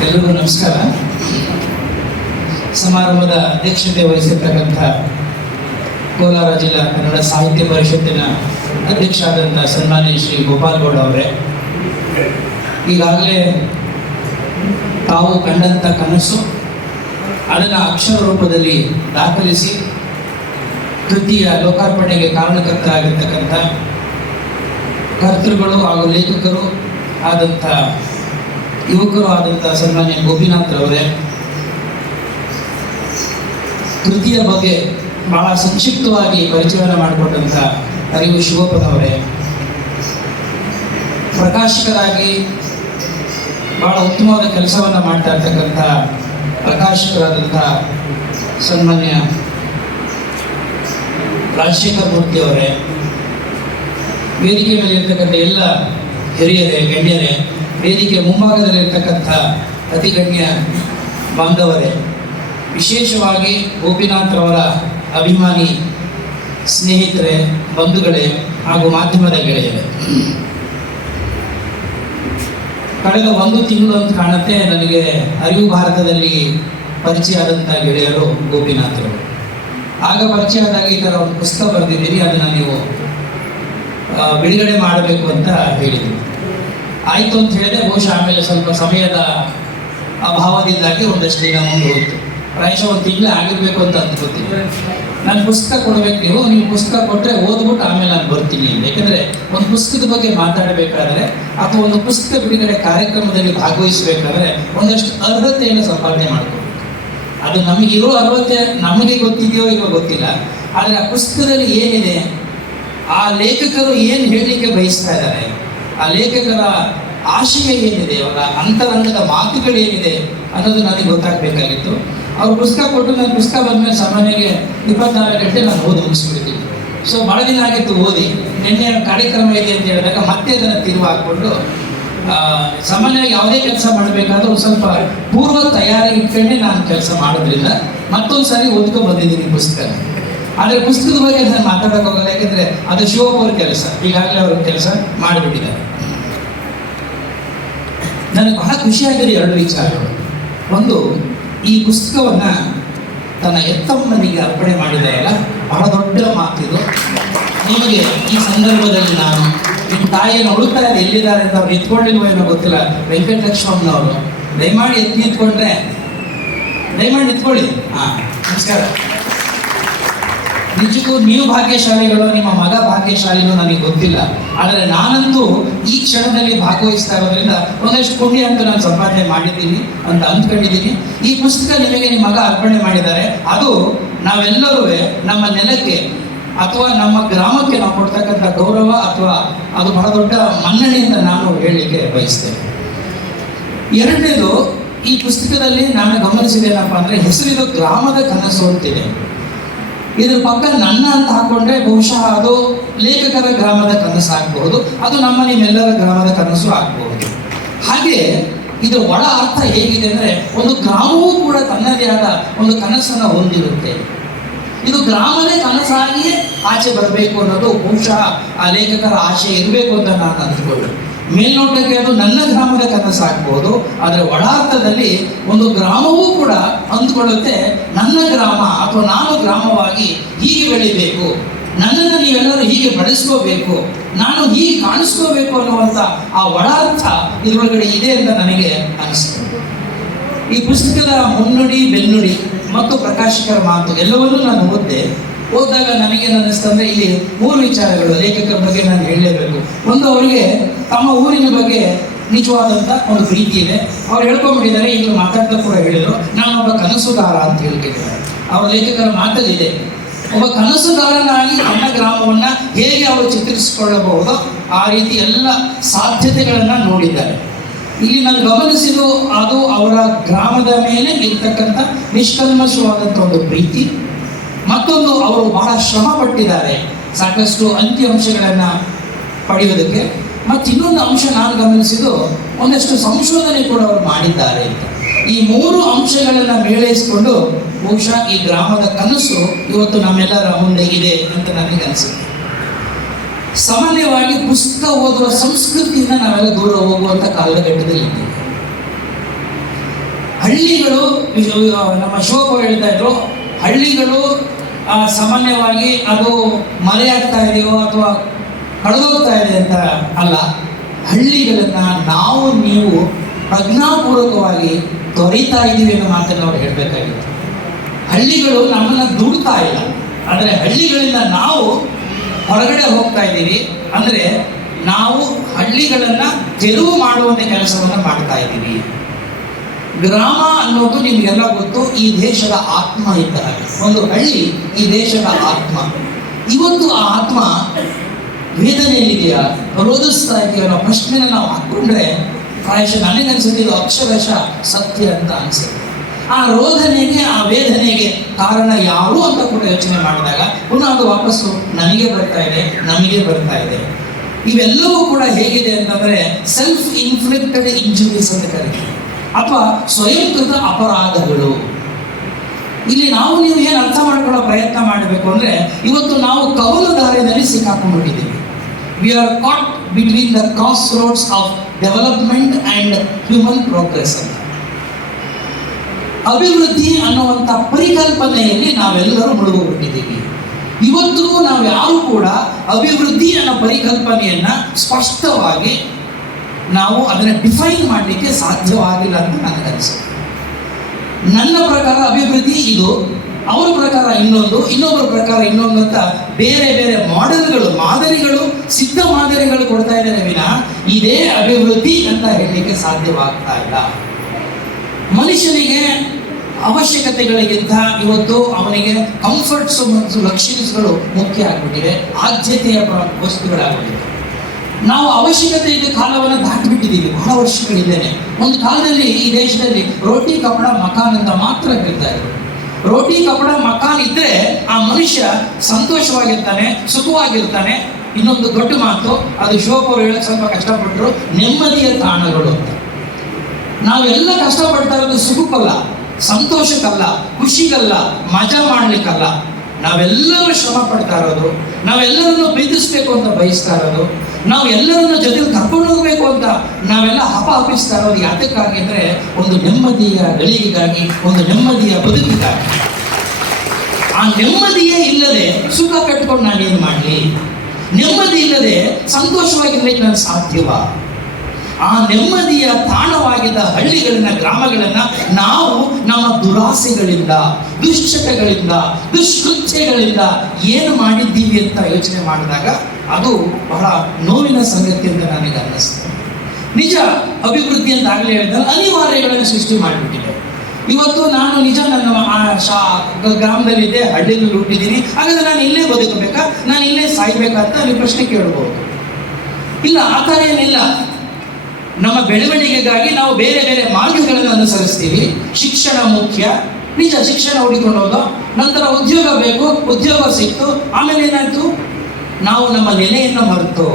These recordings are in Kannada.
ಎಲ್ಲರಿಗೂ ನಮಸ್ಕಾರ. ಸಮಾರಂಭದ ಅಧ್ಯಕ್ಷತೆ ವಹಿಸಿರ್ತಕ್ಕಂಥ ಕೋಲಾರ ಜಿಲ್ಲಾ ಕನ್ನಡ ಸಾಹಿತ್ಯ ಪರಿಷತ್ತಿನ ಅಧ್ಯಕ್ಷ ಆದಂಥ ಸನ್ಮಾನ್ಯ ಶ್ರೀ ಗೋಪಾಲ್ಗೌಡ ಅವರೇ, ಈಗಾಗಲೇ ತಾವು ಕಂಡಂಥ ಕನಸು ಅದನ್ನು ಅಕ್ಷರ ರೂಪದಲ್ಲಿ ದಾಖಲಿಸಿ ಕೃತಿಯ ಲೋಕಾರ್ಪಣೆಗೆ ಕಾರಣಕರ್ತರಾಗಿರ್ತಕ್ಕಂಥ ಕರ್ತೃಗಳು ಹಾಗೂ ಲೇಖಕರು ಆದಂಥ ಯುವಕರು ಆದಂಥ ಸನ್ಮಾನ್ಯ ಗೋಪಿನಾಥ್ ಅವರೇ, ಕೃತಿಯ ಬಗ್ಗೆ ಬಹಳ ಸಂಕ್ಷಿಪ್ತವಾಗಿ ಪರಿಚಯವನ್ನು ಮಾಡಿಕೊಟ್ಟಂಥ ಅರಿವು ಶಿವಪ್ಪನವರೇ, ಪ್ರಕಾಶಕರಾಗಿ ಬಹಳ ಉತ್ತಮವಾದ ಕೆಲಸವನ್ನು ಮಾಡ್ತಾ ಇರ್ತಕ್ಕಂಥ ಪ್ರಕಾಶಕರಾದಂಥ ಸನ್ಮಾನ್ಯ ರಾಜಶೇಖರ್ ಮೂರ್ತಿ ಅವರೇ, ವೇದಿಕೆ ಮೇಲೆ ಇರ್ತಕ್ಕಂಥ ಎಲ್ಲ ಹಿರಿಯರೇ, ಗಣ್ಯರೇ, ವೇದಿಕೆ ಮುಂಭಾಗದಲ್ಲಿರ್ತಕ್ಕಂಥ ಅತಿ ಗಣ್ಯ ಬಾಂಧವರೇ, ವಿಶೇಷವಾಗಿ ಗೋಪಿನಾಥ್ ಅವರ ಅಭಿಮಾನಿ ಸ್ನೇಹಿತರೇ, ಬಂಧುಗಳೇ ಹಾಗೂ ಮಾಧ್ಯಮದ ಗೆಳೆಯರೇ, ಕಳೆದ 1 ತಿಂಗಳು ಅಂತ ಕಾಣುತ್ತೆ ನನಗೆ ಅರಿವು ಭಾರತದಲ್ಲಿ ಪರಿಚಯ ಆದಂಥ ಗೆಳೆಯರು ಗೋಪಿನಾಥರು. ಆಗ ಪರಿಚಯ ಆದಾಗ ಈ ಥರ ಒಂದು ಪುಸ್ತಕ ಬರೆದಿದ್ದೀನಿ, ಅದನ್ನು ನೀವು ಬಿಡುಗಡೆ ಮಾಡಬೇಕು ಅಂತ ಹೇಳಿದ್ರು. ಆಯಿತು ಅಂತ ಹೇಳಿದೆ. ಬಹುಶಃ ಆಮೇಲೆ ಸ್ವಲ್ಪ ಸಮಯದ ಅಭಾವದಿಂದಾಗಿ ಒಂದಷ್ಟು ದಿನ ಮುಂದೆ ಹೋಯಿತು. ಪ್ರಾಯಶಃ 1 ತಿಂಗಳು ಆಗಿರಬೇಕು ಅಂತ ಅಂದ್ಕೊತೀನಿ. ನಾನು ಪುಸ್ತಕ ಕೊಡಬೇಕು, ನೀವು ಪುಸ್ತಕ ಕೊಟ್ಟರೆ ಓದ್ಬಿಟ್ಟು ಆಮೇಲೆ ನಾನು ಬರ್ತೀನಿ. ಯಾಕೆಂದರೆ ಒಂದು ಪುಸ್ತಕದ ಬಗ್ಗೆ ಮಾತಾಡಬೇಕಾದ್ರೆ ಅಥವಾ ಒಂದು ಪುಸ್ತಕ ಬಿಡುಗಡೆ ಕಾರ್ಯಕ್ರಮದಲ್ಲಿ ಭಾಗವಹಿಸಬೇಕಾದ್ರೆ ಒಂದಷ್ಟು ಅರ್ಹತೆಯನ್ನು ಸಂಪಾದನೆ ಮಾಡ್ಕೋಬೇಕು. ಅದು ನಮಗಿರೋ ಅರ್ಹತೆ ನಮಗೆ ಗೊತ್ತಿದೆಯೋ ಇರೋ ಗೊತ್ತಿಲ್ಲ, ಆದರೆ ಆ ಪುಸ್ತಕದಲ್ಲಿ ಏನಿದೆ, ಆ ಲೇಖಕರು ಏನು ಹೇಳಲಿಕ್ಕೆ ಬಯಸ್ತಾ ಇದ್ದಾರೆ, ಆ ಲೇಖಕರ ಆಶಯ ಏನಿದೆ, ಅವರ ಅಂತರಂಗದ ಮಾತುಗಳೇನಿದೆ ಅನ್ನೋದು ನನಗೆ ಗೊತ್ತಾಗಬೇಕಾಗಿತ್ತು. ಅವ್ರು ಪುಸ್ತಕ ಕೊಟ್ಟು ನನ್ನ ಪುಸ್ತಕ ಬಂದಮೇಲೆ ಸಾಮಾನ್ಯವಾಗಿ 24 ಗಂಟೆ ನಾನು ಓದಿ ಮುಗಿಸ್ಬಿಡ್ತೀನಿ. ಸೊ ಭಾಳ ದಿನ ಆಗಿತ್ತು ಓದಿ. ನಿನ್ನೆ ಕಾರ್ಯಕ್ರಮ ಇದೆ ಅಂತ ಹೇಳಿದಾಗ ಮತ್ತೆ ಅದನ್ನು ತಿರುವು ಹಾಕ್ಕೊಂಡು ಸಾಮಾನ್ಯವಾಗಿ ಯಾವುದೇ ಕೆಲಸ ಮಾಡಬೇಕಾದ್ರೂ ಒಂದು ಸ್ವಲ್ಪ ಪೂರ್ವ ತಯಾರಿ ಇಟ್ಕೊಂಡೆ ನಾನು ಕೆಲಸ ಮಾಡೋದ್ರಿಂದ ಮತ್ತೊಂದು ಸಾರಿ ಓದ್ಕೊಂಡು ಬಂದಿದ್ದೀನಿ ಪುಸ್ತಕ. ಆದರೆ ಪುಸ್ತಕದ ಬಗ್ಗೆ ನಾನು ಮಾತಾಡೋಕೆ ಹೋಗಲ್ಲ, ಯಾಕೆಂದರೆ ಅದು ಶಿವಪ್ಪ ಅವ್ರ ಕೆಲಸ, ಈಗಾಗಲೇ ಅವ್ರ ಕೆಲಸ ಮಾಡಿಬಿಟ್ಟಿದ್ದಾರೆ. ನನಗೆ ಬಹಳ ಖುಷಿಯಾಗಿರೋ 2 ವಿಚಾರಗಳು. ಒಂದು, ಈ ಪುಸ್ತಕವನ್ನು ತನ್ನ ಎತ್ತಮ್ಮನಿಗೆ ಅರ್ಪಣೆ ಮಾಡಿದಾರಲ್ಲ, ಬಹಳ ದೊಡ್ಡ ಮಾತಿದು. ನಿಮಗೆ ಈ ಸಂದರ್ಭದಲ್ಲಿ ನಾನು ನಿಮ್ಮ ತಾಯಿಯನ್ನು ಹುಡುಕ್ತಾ ಇದೆ, ಎಲ್ಲಿದ್ದಾರೆ ಅಂತ ಅವ್ರು ನಿಂತ್ಕೊಂಡಿಲ್ವೋ ಏನೋ ಗೊತ್ತಿಲ್ಲ. ವೆಂಕಟಲಕ್ಷ್ಮಮ್ಮನವರು ದಯಮಾಡಿ ನಿಂತ್ಕೊಂಡ್ರೆ ದಯಮಾಡಿ ನಿಂತ್ಕೊಳ್ಳಿ. ಹಾಂ, ನಮಸ್ಕಾರ. ನಿಜಕ್ಕೂ ನೀವು ಭಾಗ್ಯಶಾಲಿಗಳು, ನಿಮ್ಮ ಮಗ ಭಾಗ್ಯಶಾಲಿನೂ ನನಗೆ ಗೊತ್ತಿಲ್ಲ, ಆದರೆ ನಾನಂತೂ ಈ ಕ್ಷಣದಲ್ಲಿ ಭಾಗವಹಿಸ್ತಾ ಇರೋದ್ರಿಂದ ಒಂದಷ್ಟು ಪುಣ್ಯ ಅಂತ ನಾನು ಸಂಪಾದನೆ ಮಾಡಿದ್ದೀನಿ ಅಂತ ಅಂದ್ಕೊಂಡಿದ್ದೀನಿ. ಈ ಪುಸ್ತಕ ನಿಮಗೆ ನಿಮ್ಮ ಮಗ ಅರ್ಪಣೆ ಮಾಡಿದ್ದಾರೆ. ಅದು ನಾವೆಲ್ಲರೂ ನಮ್ಮ ನೆಲಕ್ಕೆ ಅಥವಾ ನಮ್ಮ ಗ್ರಾಮಕ್ಕೆ ನಾವು ಕೊಡ್ತಕ್ಕಂಥ ಗೌರವ ಅಥವಾ ಅದು ಬಹಳ ದೊಡ್ಡ ಮನ್ನಣೆ ಅಂತ ನಾನು ಹೇಳಲಿಕ್ಕೆ ಬಯಸ್ತೇನೆ. ಎರಡನೇದು, ಈ ಪುಸ್ತಕದಲ್ಲಿ ನಾನು ಗಮನಿಸಿದೇನಪ್ಪ ಅಂದರೆ, ಹೆಸರಿದು ಗ್ರಾಮದ ಕನಸು ಅಂತಿದೆ. ಇದ್ರ ಪಕ್ಕ ನನ್ನ ಅಂತ ಹಾಕೊಂಡ್ರೆ ಬಹುಶಃ ಅದು ಲೇಖಕರ ಗ್ರಾಮದ ಕನಸು ಆಗಬಹುದು, ಅದು ನಿಮ್ಮೆಲ್ಲರ ಗ್ರಾಮದ ಕನಸು ಆಗಬಹುದು. ಹಾಗೆ ಇದು ಒಳ ಅರ್ಥ ಹೇಗಿದೆ ಅಂದರೆ, ಒಂದು ಗ್ರಾಮವೂ ಕೂಡ ತನ್ನದೇ ಆದ ಒಂದು ಕನಸನ್ನು ಹೊಂದಿರುತ್ತೆ. ಇದು ಗ್ರಾಮವೇ ಕನಸಾಗಿಯೇ ಆಚೆ ಬರಬೇಕು ಅನ್ನೋದು ಬಹುಶಃ ಆ ಲೇಖಕರ ಆಶೆ ಇರಬೇಕು ಅಂತ ನಾನು ಅಂದ್ಕೊಳ್ಳಿ. ಮೇಲ್ನೋಟಕ್ಕೆ ಅದು ನನ್ನ ಗ್ರಾಮದ ಕನಸಾಗಬಹುದು, ಆದರೆ ಒಳಾರ್ಥದಲ್ಲಿ ಒಂದು ಗ್ರಾಮವೂ ಕೂಡ ಅಂದ್ಕೊಳ್ಳುತ್ತೆ, ನನ್ನ ಗ್ರಾಮ ಅಥವಾ ನಾನು ಗ್ರಾಮವಾಗಿ ಹೀಗೆ ಬೆಳಿಬೇಕು, ನನ್ನನ್ನು ನೀವೆಲ್ಲರೂ ಹೀಗೆ ಬಳಸ್ಕೋಬೇಕು, ನಾನು ಹೀಗೆ ಕಾಣಿಸ್ಕೋಬೇಕು ಅನ್ನುವಂಥ ಆ ಒಳಾರ್ಥ ಇದರೊಳಗಡೆ ಇದೆ ಅಂತ ನನಗೆ ಅನಿಸ್ತದೆ. ಈ ಪುಸ್ತಕದ ಮುನ್ನುಡಿ, ಬೆನ್ನುಡಿ ಮತ್ತು ಪ್ರಕಾಶಕರ ಮಾತು ಎಲ್ಲವನ್ನೂ ನಾನು ಓದಿದಾಗ ನನಗೇನು ಅನ್ನಿಸ್ತಂದರೆ, ಇಲ್ಲಿ 3 ವಿಚಾರಗಳು ಲೇಖಕರ ಬಗ್ಗೆ ನಾನು ಹೇಳಲೇಬೇಕು. ಒಂದು, ಅವರಿಗೆ ತಮ್ಮ ಊರಿನ ಬಗ್ಗೆ ನಿಜವಾದಂಥ ಒಂದು ಪ್ರೀತಿ ಇದೆ. ಅವ್ರು ಹೇಳ್ಕೊಂಡ್ಬಿಟ್ಟಿದ್ದಾರೆ, ಈಗಲೂ ಮಾತಾಡ್ತಾ ಕೂಡ ಹೇಳಿದರು, ನಾನೊಬ್ಬ ಕನಸುಗಾರ ಅಂತ ಹೇಳ್ತಿದ್ದಾರೆ. ಅವರ ಲೇಖಕರ ಮಾತಲ್ಲಿದೆ, ಒಬ್ಬ ಕನಸುಗಾರನಾಗಿ ನನ್ನ ಗ್ರಾಮವನ್ನು ಹೇಗೆ ಅವರು ಚಿತ್ರಿಸಿಕೊಳ್ಳಬಹುದೋ ಆ ರೀತಿ ಎಲ್ಲ ಸಾಧ್ಯತೆಗಳನ್ನು ನೋಡಿದ್ದಾರೆ. ಇಲ್ಲಿ ನಾನು ಗಮನಿಸಿದ್ದು ಅದು ಅವರ ಗ್ರಾಮದ ಮೇಲೆ ಇರ್ತಕ್ಕಂಥ ನಿಷ್ಕಲ್ಮಶವಾದಂಥ ಒಂದು ಪ್ರೀತಿ. ಮತ್ತೊಂದು, ಅವರು ಬಹಳ ಶ್ರಮ ಪಟ್ಟಿದ್ದಾರೆ ಸಾಕಷ್ಟು ಅಂಕಿಅಂಶಗಳನ್ನು ಪಡೆಯೋದಕ್ಕೆ. ಮತ್ತು ಇನ್ನೊಂದು ಅಂಶ ನಾನು ಗಮನಿಸಿದ್ದು, ಒಂದಷ್ಟು ಸಂಶೋಧನೆ ಕೂಡ ಅವರು ಮಾಡಿದ್ದಾರೆ ಅಂತ. ಈ 3 ಅಂಶಗಳನ್ನು ಮೇಳೈಸಿಕೊಂಡು ಬಹುಶಃ ಈ ಗ್ರಾಮದ ಕನಸು ಇವತ್ತು ನಮ್ಮೆಲ್ಲರ ಮುಂದೆ ಇದೆ ಅಂತ ನನಗೆ ಅನಿಸುತ್ತೆ. ಸಾಮಾನ್ಯವಾಗಿ ಪುಸ್ತಕ ಓದುವ ಸಂಸ್ಕೃತಿಯಿಂದ ನಾವೆಲ್ಲ ದೂರ ಹೋಗುವಂಥ ಕಾಲಘಟ್ಟದಲ್ಲಿ ಇದ್ದೀವಿ. ಹಳ್ಳಿಗಳು ನಮ್ಮ ಶಿವಪ್ಪ ಹೇಳ್ತಾ ಇದ್ರು, ಹಳ್ಳಿಗಳು ಸಾಮಾನ್ಯವಾಗಿ ಅದು ಮರೆಯಾಗ್ತಾ ಇದೆಯೋ ಅಥವಾ ಕಳೆದೋಗ್ತಾ ಇದೆ ಅಂತ ಅಲ್ಲ. ಹಳ್ಳಿಗಳನ್ನ ನಾವು ನೀವು ಪ್ರಜ್ಞಾಪೂರ್ವಕವಾಗಿ ತೊರಿತಾ ಇದ್ದೀವಿ ಅನ್ನೋ ಮಾತನ್ನು ಅವ್ರು ಹೇಳಬೇಕಾಗಿತ್ತು. ಹಳ್ಳಿಗಳು ನಮ್ಮನ್ನು ದುಡ್ತಾ ಇಲ್ಲ, ಆದರೆ ಹಳ್ಳಿಗಳಿಂದ ನಾವು ಹೊರಗಡೆ ಹೋಗ್ತಾ ಇದ್ದೀವಿ. ಅಂದರೆ ನಾವು ಹಳ್ಳಿಗಳನ್ನು ತೆರವು ಮಾಡುವಂಥ ಕೆಲಸವನ್ನು ಮಾಡ್ತಾ ಇದ್ದೀವಿ. ಗ್ರಾಮ ಅನ್ನೋದು ನಿಮಗೆಲ್ಲ ಗೊತ್ತು, ಈ ದೇಶದ ಆತ್ಮ ಇದ್ದ ಹಾಗೆ. ಒಂದು ಹಳ್ಳಿ ಈ ದೇಶದ ಆತ್ಮ. ಇವತ್ತು ಆ ಆತ್ಮ ವೇದನೆಯಲ್ಲಿದೆಯಾ, ರೋಧಿಸ್ತಾ ಇದೆಯಾ ಅನ್ನೋ ಪ್ರಶ್ನೆನ ನಾವು ಹಾಕ್ಕೊಂಡ್ರೆ ಪ್ರಾಯಶಃ ನನಗನ್ಸುತ್ತೆ ಇದು ಅಕ್ಷರಶಃ ಸತ್ಯ ಅಂತ ಅನಿಸುತ್ತೆ. ಆ ರೋಧನೆಗೆ, ಆ ವೇದನೆಗೆ ಕಾರಣ ಯಾರು ಅಂತ ಕೂಡ ಯೋಚನೆ ಮಾಡಿದಾಗ ಪುನಃ ಅದು ವಾಪಸ್ಸು ನನಗೆ ಬರ್ತಾ ಇದೆ, ನಮಗೆ ಬರ್ತಾ ಇದೆ. ಇವೆಲ್ಲವೂ ಕೂಡ ಹೇಗಿದೆ ಅಂತಂದರೆ ಸೆಲ್ಫ್ ಇನ್ಫ್ಲಿಕ್ಟೆಡ್ ಇಂಜುರೀಸ್ ಅಂತ ಕರೀತೀವಿ, ಅಥವಾ ಸ್ವಯಂಕೃತ ಅಪರಾಧಗಳು. ಇಲ್ಲಿ ನಾವು ನೀವು ಏನು ಅರ್ಥ ಮಾಡ್ಕೊಳ್ಳೋ ಪ್ರಯತ್ನ ಮಾಡಬೇಕು ಅಂದರೆ, ಇವತ್ತು ನಾವು ಕವಲು ದಾರಿಯಲ್ಲಿ ಸಿಕ್ಕಾಕೊಂಡ್ಬಿಟ್ಟಿದ್ದೀವಿ. We are caught between the crossroads of development and human progress ಅಂತ. ಅಭಿವೃದ್ಧಿ ಅನ್ನುವಂಥ ಪರಿಕಲ್ಪನೆಯಲ್ಲಿ ನಾವೆಲ್ಲರೂ ಮುಳುಗೋಗ್ಬಿಟ್ಟಿದ್ದೀವಿ. ಇವತ್ತು ನಾವು ಯಾರು ಕೂಡ ಅಭಿವೃದ್ಧಿ ಅನ್ನೋ ಪರಿಕಲ್ಪನೆಯನ್ನು ಸ್ಪಷ್ಟವಾಗಿ ನಾವು ಅದನ್ನು ಡಿಫೈನ್ ಮಾಡಲಿಕ್ಕೆ ಸಾಧ್ಯವಾಗಿಲ್ಲ ಅಂತ ನನಗನ್ಸುತ್ತೆ. ನನ್ನ ಪ್ರಕಾರ ಅಭಿವೃದ್ಧಿ ಇದು, ಅವರ ಪ್ರಕಾರ ಇನ್ನೊಂದು, ಇನ್ನೊಬ್ಬರ ಪ್ರಕಾರ ಇನ್ನೊಂದು ಅಂತ ಬೇರೆ ಬೇರೆ ಮಾಡೆಲ್ಗಳು, ಮಾದರಿಗಳು, ಸಿದ್ಧ ಮಾದರಿಗಳು ಕೊಡ್ತಾ ಇದ್ದಾರೆ ವಿನಃ ಇದೇ ಅಭಿವೃದ್ಧಿ ಅಂತ ಹೇಳಲಿಕ್ಕೆ ಸಾಧ್ಯವಾಗ್ತಾ ಇಲ್ಲ. ಮನುಷ್ಯನಿಗೆ ಅವಶ್ಯಕತೆಗಳಿಗಿಂತ ಇವತ್ತು ಅವನಿಗೆ ಕಂಫರ್ಟ್ಸು ಮತ್ತು ಲಕ್ಷರೀಸ್ಗಳು ಮುಖ್ಯ ಆಗಿಬಿಟ್ಟಿವೆ, ಆದ್ಯತೆಯ ವಸ್ತುಗಳಾಗಿಬಿಟ್ಟಿವೆ. ನಾವು ಅವಶ್ಯಕತೆ ಇದ್ದ ಕಾಲವನ್ನು ದಾಟಿಬಿಟ್ಟಿದ್ದೀವಿ ಬಹಳ ವರ್ಷಗಳಿದ್ದೇನೆ. ಒಂದು ಕಾಲದಲ್ಲಿ ಈ ದೇಶದಲ್ಲಿ ರೋಟಿ ಕಪಡ ಮಕಾನ್ ಅಂತ ಮಾತ್ರ ಹೇಳ್ತಾ ಇದ್ರು. ರೋಟಿ ಕಪಡ ಮಕಾನ್ ಇದ್ದರೆ ಆ ಮನುಷ್ಯ ಸಂತೋಷವಾಗಿರ್ತಾನೆ, ಸುಖವಾಗಿರ್ತಾನೆ. ಇನ್ನೊಂದು ದೊಡ್ಡ ಮಾತು, ಅದು ಶಿವಪುರ ಹೇಳಕ್ಕೆ ಸ್ವಲ್ಪ ಕಷ್ಟಪಟ್ಟರು, ನೆಮ್ಮದಿಯ ತಾಣಗಳು ಅಂತ. ನಾವೆಲ್ಲ ಕಷ್ಟಪಡ್ತಾ ಇರೋದು ಸುಖಕ್ಕಲ್ಲ, ಸಂತೋಷಕ್ಕಲ್ಲ, ಖುಷಿಗಲ್ಲ, ಮಜಾ ಮಾಡಲಿಕ್ಕಲ್ಲ. ನಾವೆಲ್ಲರೂ ಶ್ರಮ ಪಡ್ತಾ ಇರೋದು, ನಾವೆಲ್ಲರನ್ನು ಪ್ರೀತಿಸ್ಬೇಕು ಅಂತ ಬಯಸ್ತಾ ಇರೋದು, ನಾವು ಎಲ್ಲರನ್ನ ಜೊತೆಗೆ ಕರ್ಕೊಂಡು ಹೋಗ್ಬೇಕು ಅಂತ ನಾವೆಲ್ಲ ಹಪಿಸ್ತಾ ಇರೋದು ಯಾತಕ್ಕಾಗಿ ಅಂದರೆ ಒಂದು ನೆಮ್ಮದಿಯ ಗಳಿಗೆಗಾಗಿ, ಒಂದು ನೆಮ್ಮದಿಯ ಬದುಕಿಗಾಗಿ. ಆ ನೆಮ್ಮದಿಯೇ ಇಲ್ಲದೆ ಸುಖ ಕಟ್ಕೊಂಡು ನಾನೇನು ಮಾಡಲಿ? ನೆಮ್ಮದಿ ಇಲ್ಲದೆ ಸಂತೋಷವಾಗಿರ್ಲಿಕ್ಕೆ ನಾನು ಸಾಧ್ಯವಾ? ಆ ನೆಮ್ಮದಿಯ ತಾಣವಾಗಿದ್ದ ಹಳ್ಳಿಗಳನ್ನ, ಗ್ರಾಮಗಳನ್ನ ನಾವು ನಮ್ಮ ದುರಾಸೆಗಳಿಂದ, ದುಶ್ಚಟಗಳಿಂದ, ದುಷ್ಕೃತ್ಯಗಳಿಂದ ಏನು ಮಾಡಿದ್ದೀವಿ ಅಂತ ಯೋಚನೆ ಮಾಡಿದಾಗ ಅದು ಬಹಳ ನೋವಿನ ಸಂಗತಿ ಅಂತ ನನಗೆ ಅನ್ನಿಸ್ತದೆ. ನಿಜ, ಅಭಿವೃದ್ಧಿ ಅಂತ ಆಗಲೇ ಹೇಳಿದ್ರೆ ಅನಿವಾರ್ಯಗಳನ್ನು ಸೃಷ್ಟಿ ಮಾಡಿಬಿಟ್ಟಿದೆ. ಇವತ್ತು ನಾನು ನಿಜ ನನ್ನ ಗ್ರಾಮದಲ್ಲಿದ್ದೆ, ಹಳ್ಳಿಯಲ್ಲಿ ಹುಟ್ಟಿದ್ದೀನಿ, ಹಾಗಾದ್ರೆ ನಾನು ಇಲ್ಲೇ ಬದುಕಬೇಕಾ, ನಾನು ಇಲ್ಲೇ ಸಾಯ್ಬೇಕಾ ಅಂತ ನೀವು ಪ್ರಶ್ನೆ ಕೇಳ್ಬೋದು. ಇಲ್ಲ, ಆ ಥರ ಏನಿಲ್ಲ. ನಮ್ಮ ಬೆಳವಣಿಗೆಗಾಗಿ ನಾವು ಬೇರೆ ಬೇರೆ ಮಾರ್ಗಗಳನ್ನು ಅನುಸರಿಸ್ತೀವಿ. ಶಿಕ್ಷಣ ಮುಖ್ಯ, ನಿಜ, ಶಿಕ್ಷಣ ಹುಡುಕೊಂಡು ಹೋದೋ, ನಂತರ ಉದ್ಯೋಗ ಬೇಕು, ಉದ್ಯೋಗ ಸಿಕ್ತು, ಆಮೇಲೆ ಏನಾಯ್ತು? ನಾವು ನಮ್ಮ ನೆಲೆಯನ್ನು ಮರೆತು,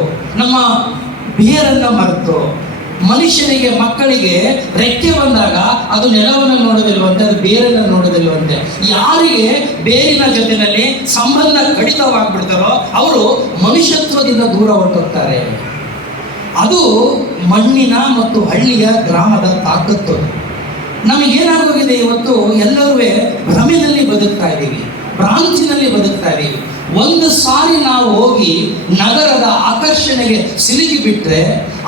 ನಮ್ಮ ಬೇರನ್ನು ಮರೆತು, ಮನುಷ್ಯನಿಗೆ, ಮಕ್ಕಳಿಗೆ ರೆಕ್ಕೆ ಬಂದಾಗ ಅದು ನೆಲವನ್ನು ನೋಡೋದಿಲ್ವಂತೆ, ಅದು ಬೇರನ್ನು ನೋಡೋದಿಲ್ವಂತೆ. ಯಾರಿಗೆ ಬೇರಿನ ಜೊತೆಯಲ್ಲಿ ಸಂಬಂಧ ಕಡಿತವಾಗ್ಬಿಡ್ತಾರೋ ಅವರು ಮನುಷ್ಯತ್ವದಿಂದ ದೂರ ಹೊರಟೋಗ್ತಾರೆ. ಅದು ಮಣ್ಣಿನ ಮತ್ತು ಹಳ್ಳಿಯ ಗ್ರಾಮದ ತಾಕತ್ತು. ನಮಗೇನಾಗೋಗಿದೆ, ಇವತ್ತು ಎಲ್ಲರೂ ಭ್ರಮೆಯಲ್ಲಿ ಬದುಕ್ತಾ ಇದ್ದೀವಿ, ಭ್ರಾಂತಿನಲ್ಲಿ ಬದುಕ್ತಾ ಇದ್ದೀವಿ. ಒಂದು ಸಾರಿ ನಾವು ಹೋಗಿ ನಗರದ ಆಕರ್ಷಣೆಗೆ ಸಿಲುಕಿ ಬಿಟ್ಟರೆ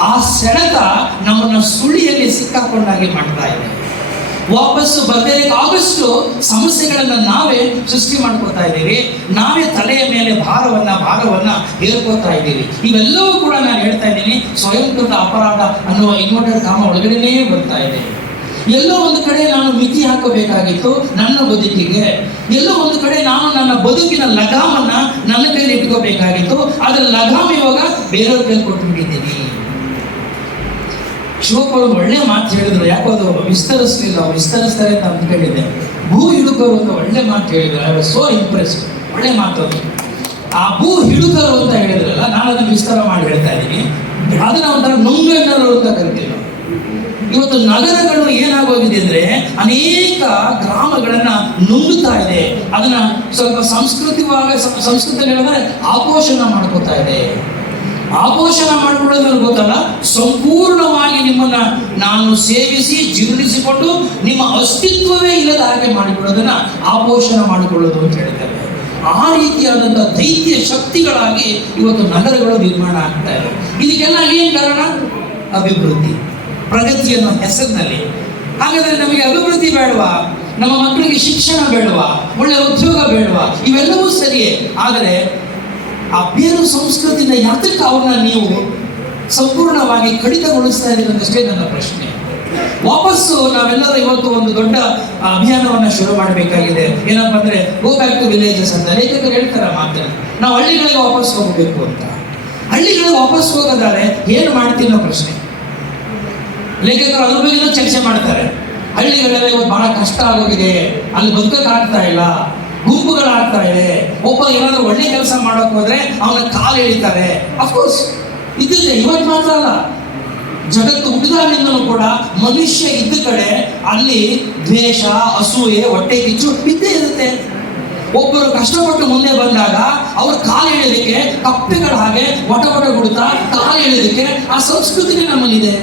ಆ ಸೆಳೆತ ನಮ್ಮನ್ನು ಸುಳಿಯಲ್ಲಿ ಸಿಕ್ಕಾಕೊಂಡಾಗಿ ಮಾಡ್ತಾ ಇದೆ. ವಾಪಸ್ಸು ಬರಬೇಕಾದಷ್ಟು ಸಮಸ್ಯೆಗಳನ್ನು ನಾವೇ ಸೃಷ್ಟಿ ಮಾಡ್ಕೋತಾ ಇದ್ದೀವಿ. ನಾವೇ ತಲೆಯ ಮೇಲೆ ಭಾರವನ್ನು ಹೇರ್ಕೋತಾ ಇದ್ದೀವಿ. ಇವೆಲ್ಲವೂ ಕೂಡ ನಾನು ಹೇಳ್ತಾ ಇದ್ದೀನಿ, ಸ್ವಯಂಕೃತ ಅಪರಾಧ ಅನ್ನುವ ಇನ್ವರ್ಟೆಡ್ ಕಾಮ ಒಳಗಡೆನೇ ಬರ್ತಾ ಇದೆ. ಎಲ್ಲೋ ಒಂದು ಕಡೆ ನಾನು ಮಿತಿ ಹಾಕಬೇಕಾಗಿತ್ತು ನನ್ನ ಬದುಕಿಗೆ, ಎಲ್ಲೋ ಒಂದು ಕಡೆ ನಾನು ನನ್ನ ಬದುಕಿನ ಲಗಾಮನ್ನ ನನ್ನ ಕೈಲಿ ಇಟ್ಕೋಬೇಕಾಗಿತ್ತು. ಅದರ ಲಗಾಮ ಇವಾಗ ಬೇರೆಯವ್ರ ಕೈಲಿ ಕೊಟ್ಟುಬಿಟ್ಟಿದ್ದೀನಿ. ಶಿವಪ್ಪ ಒಳ್ಳೆ ಮಾತು ಹೇಳಿದ್ರು, ಯಾಕೋ ಅದು ವಿಸ್ತರಿಸ್ತಾರೆ ಅಂತ ಅಂದ್ಕೊಂಡಿದ್ದೆ. ಭೂ ಹಿಡುಕರು ಅಂತ ಒಳ್ಳೆ ಮಾತು ಹೇಳಿದ್ರು. I was so impressed. ಒಳ್ಳೆ ಮಾತು ಅದು. ಆ ಭೂ ಹಿಡುಕರು ಅಂತ ಹೇಳಿದ್ರಲ್ಲ, ನಾನು ಅದನ್ನು ವಿಸ್ತಾರ ಮಾಡಿ ಹೇಳ್ತಾ ಇದ್ದೀನಿ. ಅದನ್ನ ಒಂಥರ ನುಂಗಣ್ಣರು ಅಂತ ಕರಿತೀವಿ. ಇವತ್ತು ನಗರಗಳು ಏನಾಗೋಗಿದೆ ಅಂದ್ರೆ ಅನೇಕ ಗ್ರಾಮಗಳನ್ನ ನುಂಗುತ್ತಾ ಇದೆ. ಅದನ್ನ ಸ್ವಲ್ಪ ಸಂಸ್ಕೃತಿ ಹೇಳಿದ್ರೆ ಆಪೋಷಣ ಮಾಡ್ಕೋತಾ ಇದೆ. ಆಪೋಷಣ ಮಾಡ್ಕೊಳ್ಳೋದು ಗೊತ್ತಲ್ಲ, ಸಂಪೂರ್ಣವಾಗಿ ನಿಮ್ಮ ನಿಮ್ಮನ್ನ ನಾನು ಸೇವಿಸಿ ಜೀರ್ಣಿಸಿಕೊಂಡು ನಿಮ್ಮ ಅಸ್ತಿತ್ವವೇ ಇಲ್ಲದ ಹಾಗೆ ಮಾಡಿಕೊಳ್ಳೋದನ್ನ ಆಪೋಷಣ ಮಾಡಿಕೊಳ್ಳೋದು ಅಂತ ಹೇಳ್ತೇವೆ. ಆ ರೀತಿಯಾದಂಥ ದೈತ್ಯ ಶಕ್ತಿಗಳಾಗಿ ಇವತ್ತು ನಗರಗಳು ನಿರ್ಮಾಣ ಆಗ್ತಾ ಇದೆ. ಇದಕ್ಕೆಲ್ಲ ಏನು ಕಾರಣ? ಅಭಿವೃದ್ಧಿ, ಪ್ರಗತಿ ಅನ್ನೋ ಹೆಸರಿನಲ್ಲಿ. ಹಾಗಾದ್ರೆ ನಮಗೆ ಅಭಿವೃದ್ಧಿ ಬೇಡವಾ? ನಮ್ಮ ಮಕ್ಕಳಿಗೆ ಶಿಕ್ಷಣ ಬೇಡವಾ? ಒಳ್ಳೆ ಉದ್ಯೋಗ ಬೇಡವಾ? ಇವೆಲ್ಲವೂ ಸರಿಯೇ. ಆದರೆ ಆ ಬೇರು ಸಂಸ್ಕೃತಿಯಿಂದ ಯಾತಕ್ಕೆ ಅವ್ರನ್ನ ನೀವು ಸಂಪೂರ್ಣವಾಗಿ ಕಡಿತಗೊಳಿಸ್ತಾ ಇದ್ದೀರಿ ಅಂತಷ್ಟೇ ನನ್ನ ಪ್ರಶ್ನೆ. ವಾಪಸ್ಸು ನಾವೆಲ್ಲರೂ ಇವತ್ತು ಒಂದು ದೊಡ್ಡ ಅಭಿಯಾನವನ್ನ ಶುರು ಮಾಡಬೇಕಾಗಿದೆ. ಏನಪ್ಪ ಅಂದ್ರೆ ಗೋ ಬ್ಯಾಕ್ ಟು ವಿಲೇಜಸ್ ಅಂತ ಲೇಖಕರು ಹೇಳ್ತಾರೆ ಮಾತನ್ನ. ನಾವು ಹಳ್ಳಿಗಳಿಗೆ ವಾಪಸ್ ಹೋಗಬೇಕು ಅಂತ. ಹಳ್ಳಿಗಳಿಗೆ ವಾಪಸ್ ಹೋಗೋದಾದ್ರೆ ಏನು ಮಾಡ್ತೀವಿ ಅನ್ನೋ ಪ್ರಶ್ನೆ. ಲೇಖಕರು ಅದ್ರ ಬಗ್ಗೆನೂ ಚರ್ಚೆ ಮಾಡ್ತಾರೆ. ಹಳ್ಳಿಗಳೆಲ್ಲ ಇವತ್ತು ಬಹಳ ಕಷ್ಟ ಆಗೋಗಿದೆ, ಅಲ್ಲಿ ಬದುಕಕ್ಕಾಗ್ತಾ ಇಲ್ಲ, ಗುಂಪುಗಳಾಗ್ತಾ ಇದೆ. ಒಬ್ಬ ಏನಾದ್ರು ಒಳ್ಳೆ ಕೆಲಸ ಮಾಡೋಕೆ ಹೋದ್ರೆ ಅವನ ಕಾಲು ಎಳಿತಾರೆ. ಅಫ್ಕೋರ್ಸ್ ಇದ್ದಿದೆ, ಇವತ್ತು ಮಾತ್ರ ಅಲ್ಲ, ಜಗತ್ತು ಹುಟ್ಟಿದಾಗಿಂದಲೂ ಕೂಡ ಮನುಷ್ಯ ಇದ್ದ ಕಡೆ ಅಲ್ಲಿ ದ್ವೇಷ, ಅಸೂಯೆ, ಹೊಟ್ಟೆ ಕಿಚ್ಚು ಇದ್ದೇ ಇರುತ್ತೆ. ಒಬ್ಬರು ಕಷ್ಟಪಟ್ಟು ಮುಂದೆ ಬಂದಾಗ ಅವ್ರ ಕಾಲು ಎಳೆಯೋದಕ್ಕೆ ಕಪ್ಪೆಗಳ ಹಾಗೆ ಒಟ ಗುಡುತ್ತಾ ಕಾಲು ಎಳೆಯೋದಕ್ಕೆ ಆ ಸಂಸ್ಕೃತಿನೇ ನಮ್ಮಲ್ಲಿದೆ.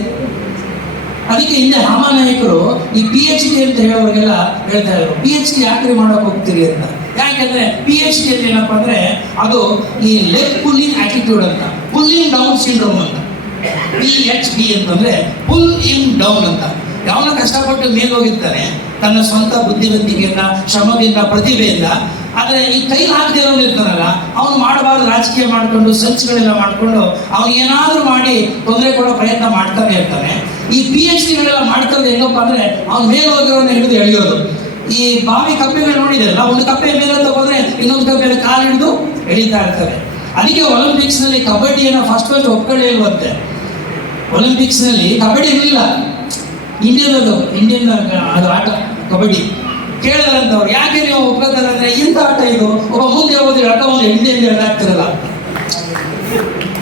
ಅದಕ್ಕೆ ಹಿಂದೆ ರಾಮನಾಯಕರು ಈ PhD ಅಂತ ಹೇಳೋರಿಗೆಲ್ಲ ಹೇಳ್ತಾ ಇದ್ರು, PhD ಯಾಕ್ರಿ ಮಾಡೋಕೆ ಹೋಗ್ತೀರಿ ಅಂತ. ಯಾಕೆಂದ್ರೆ PhD ಅಲ್ಲಿ ಏನಪ್ಪ ಅಂದ್ರೆ ಅದು ಈ ಲೆಗ್ ಪುಲ್ಲಿಂಗ್ ಆಟಿಟ್ಯೂಡ್ ಅಂತ, ಪುಲ್ಲಿಂಗ್ ಡೌನ್ ಸಿಂಡ್ರೋಮ್ ಅಂತ. PhD ಅಂತಂದ್ರೆ ಪುಲ್ ಇನ್ ಡೌನ್ ಅಂತ. ಯಾವನ ಕಷ್ಟಪಟ್ಟು ಮೇಲೆ ಹೋಗಿರ್ತಾನೆ ತನ್ನ ಸ್ವಂತ ಬುದ್ಧಿವಂತಿಕೆಯಿಂದ, ಶ್ರಮದಿಂದ, ಪ್ರತಿಭೆಯಿಂದ. ಆದರೆ ಈ ಕೈಲಿ ಹಾಕದೇ ಇರೋನು ಇರ್ತಾನಲ್ಲ, ಅವನು ಮಾಡಬಾರ್ದು ರಾಜಕೀಯ ಮಾಡಿಕೊಂಡು ಸಂಚುಗಳೆಲ್ಲ ಮಾಡಿಕೊಂಡು ಅವನು ಏನಾದರೂ ಮಾಡಿ ತೊಂದರೆ ಕೊಡೋ ಪ್ರಯತ್ನ ಮಾಡ್ತಾನೆ ಇರ್ತಾನೆ. ಈ PhDಗಳೆಲ್ಲ ಮಾಡ್ತಾರೆ ಹೆಂಗಪ್ಪ ಅಂದ್ರೆ ಅವ್ನು ಮೇಲೆ ಹೋಗಿರೋನ್ನ ಹಿಡಿದು ಎಳೆಯೋದು. ಈ ಬಾವಿ ಕಪ್ಪೆ ಮೇಲೆ ನೋಡಿದಾರಲ್ಲ, ಒಂದು ಕಪ್ಪೆ ಮೇಲೆ ತಗೊಂಡ್ರೆ ಇನ್ನೊಂದು ಕಪ್ಪೆ ಮೇಲೆ ಕಾಲು ಹಿಡಿದು ಎಳಿತಾ ಇರ್ತಾರೆ. ಅದಕ್ಕೆ ಒಲಿಂಪಿಕ್ಸ್ ನಲ್ಲಿ ಕಬಡ್ಡಿಯನ್ನು ಫಸ್ಟ್ ಒಪ್ಕೊಳ್ಳಿ ಇಲ್ವಂತೆ. ಒಲಿಂಪಿಕ್ಸ್ ನಲ್ಲಿ ಕಬಡ್ಡಿ ಇರಲಿಲ್ಲ, ಇಂಡಿಯನ್ ಅದು ಆಟ ಕಬಡ್ಡಿ. ಕೇಳಿದ್ರಂತವ್ರು, ಯಾಕೆ ನೀವು ಒಪ್ಕೋತಾರೆ ಅಂದ್ರೆ ಎಂತ ಆಟ ಇದು, ಒಬ್ಬ ಮುಂದೆ ಹೋದ್ರೆ ಆಟ ಒಂದು ಹಿಂದೆ ಆಗ್ತಿರಲ್ಲ.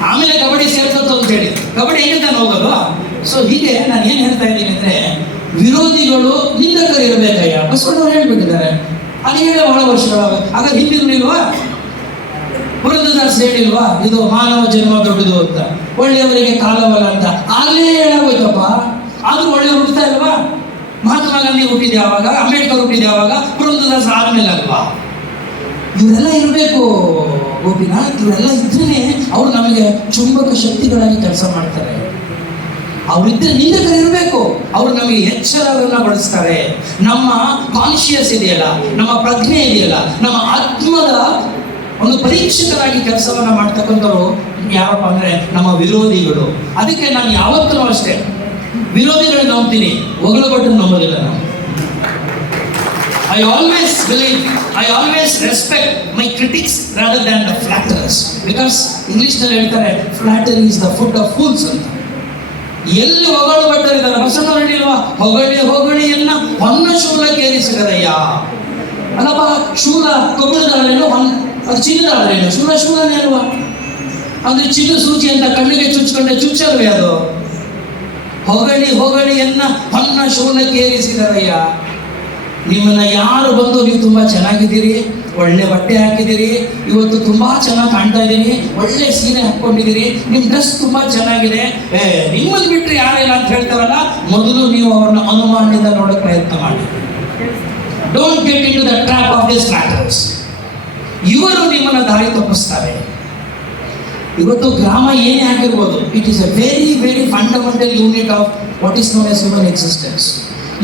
ಆಮೇಲೆ ಕಬಡ್ಡಿ ಸೇರ್ತದ್ದು ಅಂತ ಹೇಳಿ ಕಬಡ್ಡಿ ಹೆಂಗೆ ತಾನು ಹೋಗೋದು. ಸೊ ಹೀಗೆ ನಾನು ಏನ್ ಹೇಳ್ತಾ ಇದ್ದೀನಿ ಅಂದ್ರೆ, ವಿರೋಧಿಗಳು ನಿಂದಕರು ಇರಬೇಕಯ್ಯ ಬಸವಣ್ಣವ್ರು ಹೇಳ್ಬಿಟ್ಟಿದ್ದಾರೆ. ಅದು ಹೇಳೋ ಬಹಳ ವರ್ಷಗಳಾಗ. ಆಗ ಹಿಂದಿರ್ಲಿಲ್ವಾ? ಪುರಂದರದಾಸ್ ಹೇಳಿಲ್ವಾ, ಇದು ಮಾನವ ಜನ್ಮ ದೊಡ್ಡದು ಅಂತ, ಒಳ್ಳೆಯವರಿಗೆ ಕಾಲವಲ್ಲ ಅಂತ. ಆಗ್ಲೇ ಹೇಳಾಗೋಯ್ತಪ್ಪ. ಆದ್ರೂ ಒಳ್ಳೆಯವ್ರು ಹುಡ್ತಾ ಇಲ್ವಾ? ಮಹಾತ್ಮ ಗಾಂಧಿ ಹುಟ್ಟಿದ ಯಾವಾಗ, ಅಂಬೇಡ್ಕರ್ ಹುಟ್ಟಿದ ಯಾವಾಗ, ಪುರಂದರದಾಸ್ ಆದ್ಮೇಲೆ ಅಲ್ವಾ? ಇವರೆಲ್ಲ ಇರಬೇಕು ಗೋಪಿನಾಥ್. ಇವರೆಲ್ಲ ಇದ್ರೇನೆ ಅವ್ರು ನಮಗೆ ಚುಂಬಕ ಶಕ್ತಿಗಳಾಗಿ ಕೆಲಸ ಮಾಡ್ತಾರೆ. ಅವರಿದ್ರೆ ನಿಂದಕರು ಇರಬೇಕು. ಅವರು ನಮಗೆ ಎಚ್ಚರವನ್ನ ಬಳಸ್ತಾರೆ. ನಮ್ಮ ಕಾನ್ಶಿಯಸ್ ಇದೆಯಲ್ಲ, ನಮ್ಮ ಪ್ರಜ್ಞೆ ಇದೆಯಲ್ಲ, ನಮ್ಮ ಆತ್ಮದ ಒಂದು ಪರೀಕ್ಷಕರಾಗಿ ಕೆಲಸವನ್ನ ಮಾಡ್ತಕ್ಕಂಥವ್ರು ಯಾರಪ್ಪ ಅಂದ್ರೆ ನಮ್ಮ ವಿರೋಧಿಗಳು. ಅದಕ್ಕೆ ನಾನು ಯಾವತ್ತೂ ಅಷ್ಟೇ ವಿರೋಧಿಗಳನ್ನ ನಂಬ್ತೀನಿ, ಹೊಗಳಬಟ್ಟನ್ನು ನಂಬೋದಿಲ್ಲ ನಾನು. I always respect my critics rather than the flatterers, because English ನಲ್ಲಿ ಹೇಳ್ತಾರೆ flattery is the food of fools ಅಂತ. ಎಲ್ಲಿ ಹೊಗಳು ಬಟ್ಟರಿದ್ದಾರೆ ಬಸವಣ್ಣ ಹೇಳಿಲ್ವಾ, ಹೊಗಳಿಯನ್ನ ಹೊನ್ನ ಶೂಲಕ್ಕೇರಿಸಿದರಯ್ಯ. ಅಲ್ಲಪ್ಪ, ಶೂಲ ಕಬ್ಬಿಣದಾದ್ರೇನು, ಅದು ಚಿನ್ನದಾದ್ರೇನು? ಶೂಲನೇ ಅಲ್ವಾ? ಅಂದ್ರೆ ಚಿನ್ನ ಸೂಚಿ ಅಂತ ಕಣ್ಣಿಗೆ ಚುಚ್ಕೊಂಡೆ ಚುಚ್ಚಲ್ವೇ ಅದು? ಹೊಗಳಿಯನ್ನ ಹೊನ್ನ ಶೂಲಕ್ಕೇರಿಸಿದರಯ್ಯ. ನಿಮ್ಮನ್ನ ಯಾರು ಬಂದು ನೀವು ತುಂಬಾ ಚೆನ್ನಾಗಿದ್ದೀರಿ, ಒಳ್ಳೆ ಬಟ್ಟೆ ಹಾಕಿದ್ದೀರಿ, ಇವತ್ತು ತುಂಬಾ ಚೆನ್ನಾಗಿ ಕಾಣ್ತಾ ಇದ್ದೀರಿ, ಒಳ್ಳೆ ಸೀರೆ ಹಾಕೊಂಡಿದ್ದೀರಿ, ನಿಮ್ ಡ್ರೆಸ್ ತುಂಬಾ ಚೆನ್ನಾಗಿದೆ, ನಿಮ್ಮನ್ನು ಬಿಟ್ಟರೆ ಯಾರಿಲ್ಲ ಅಂತ ಹೇಳ್ತಾರಲ್ಲ, ಮೊದಲು ನೀವು ಅವರನ್ನ ಅನುಮಾನದಿಂದ ನೋಡೋಕೆ ಪ್ರಯತ್ನ ಮಾಡಿ. Don't get into the trap of this flatterers. ಇವರು ನಿಮ್ಮನ್ನ ದಾರಿ ತಪ್ಪಿಸ್ತಾರೆ. ಇವತ್ತು ಗ್ರಾಮ ಏನೇ ಆಗಿರ್ಬೋದು, it is a very fundamental unit of what is known as human existence.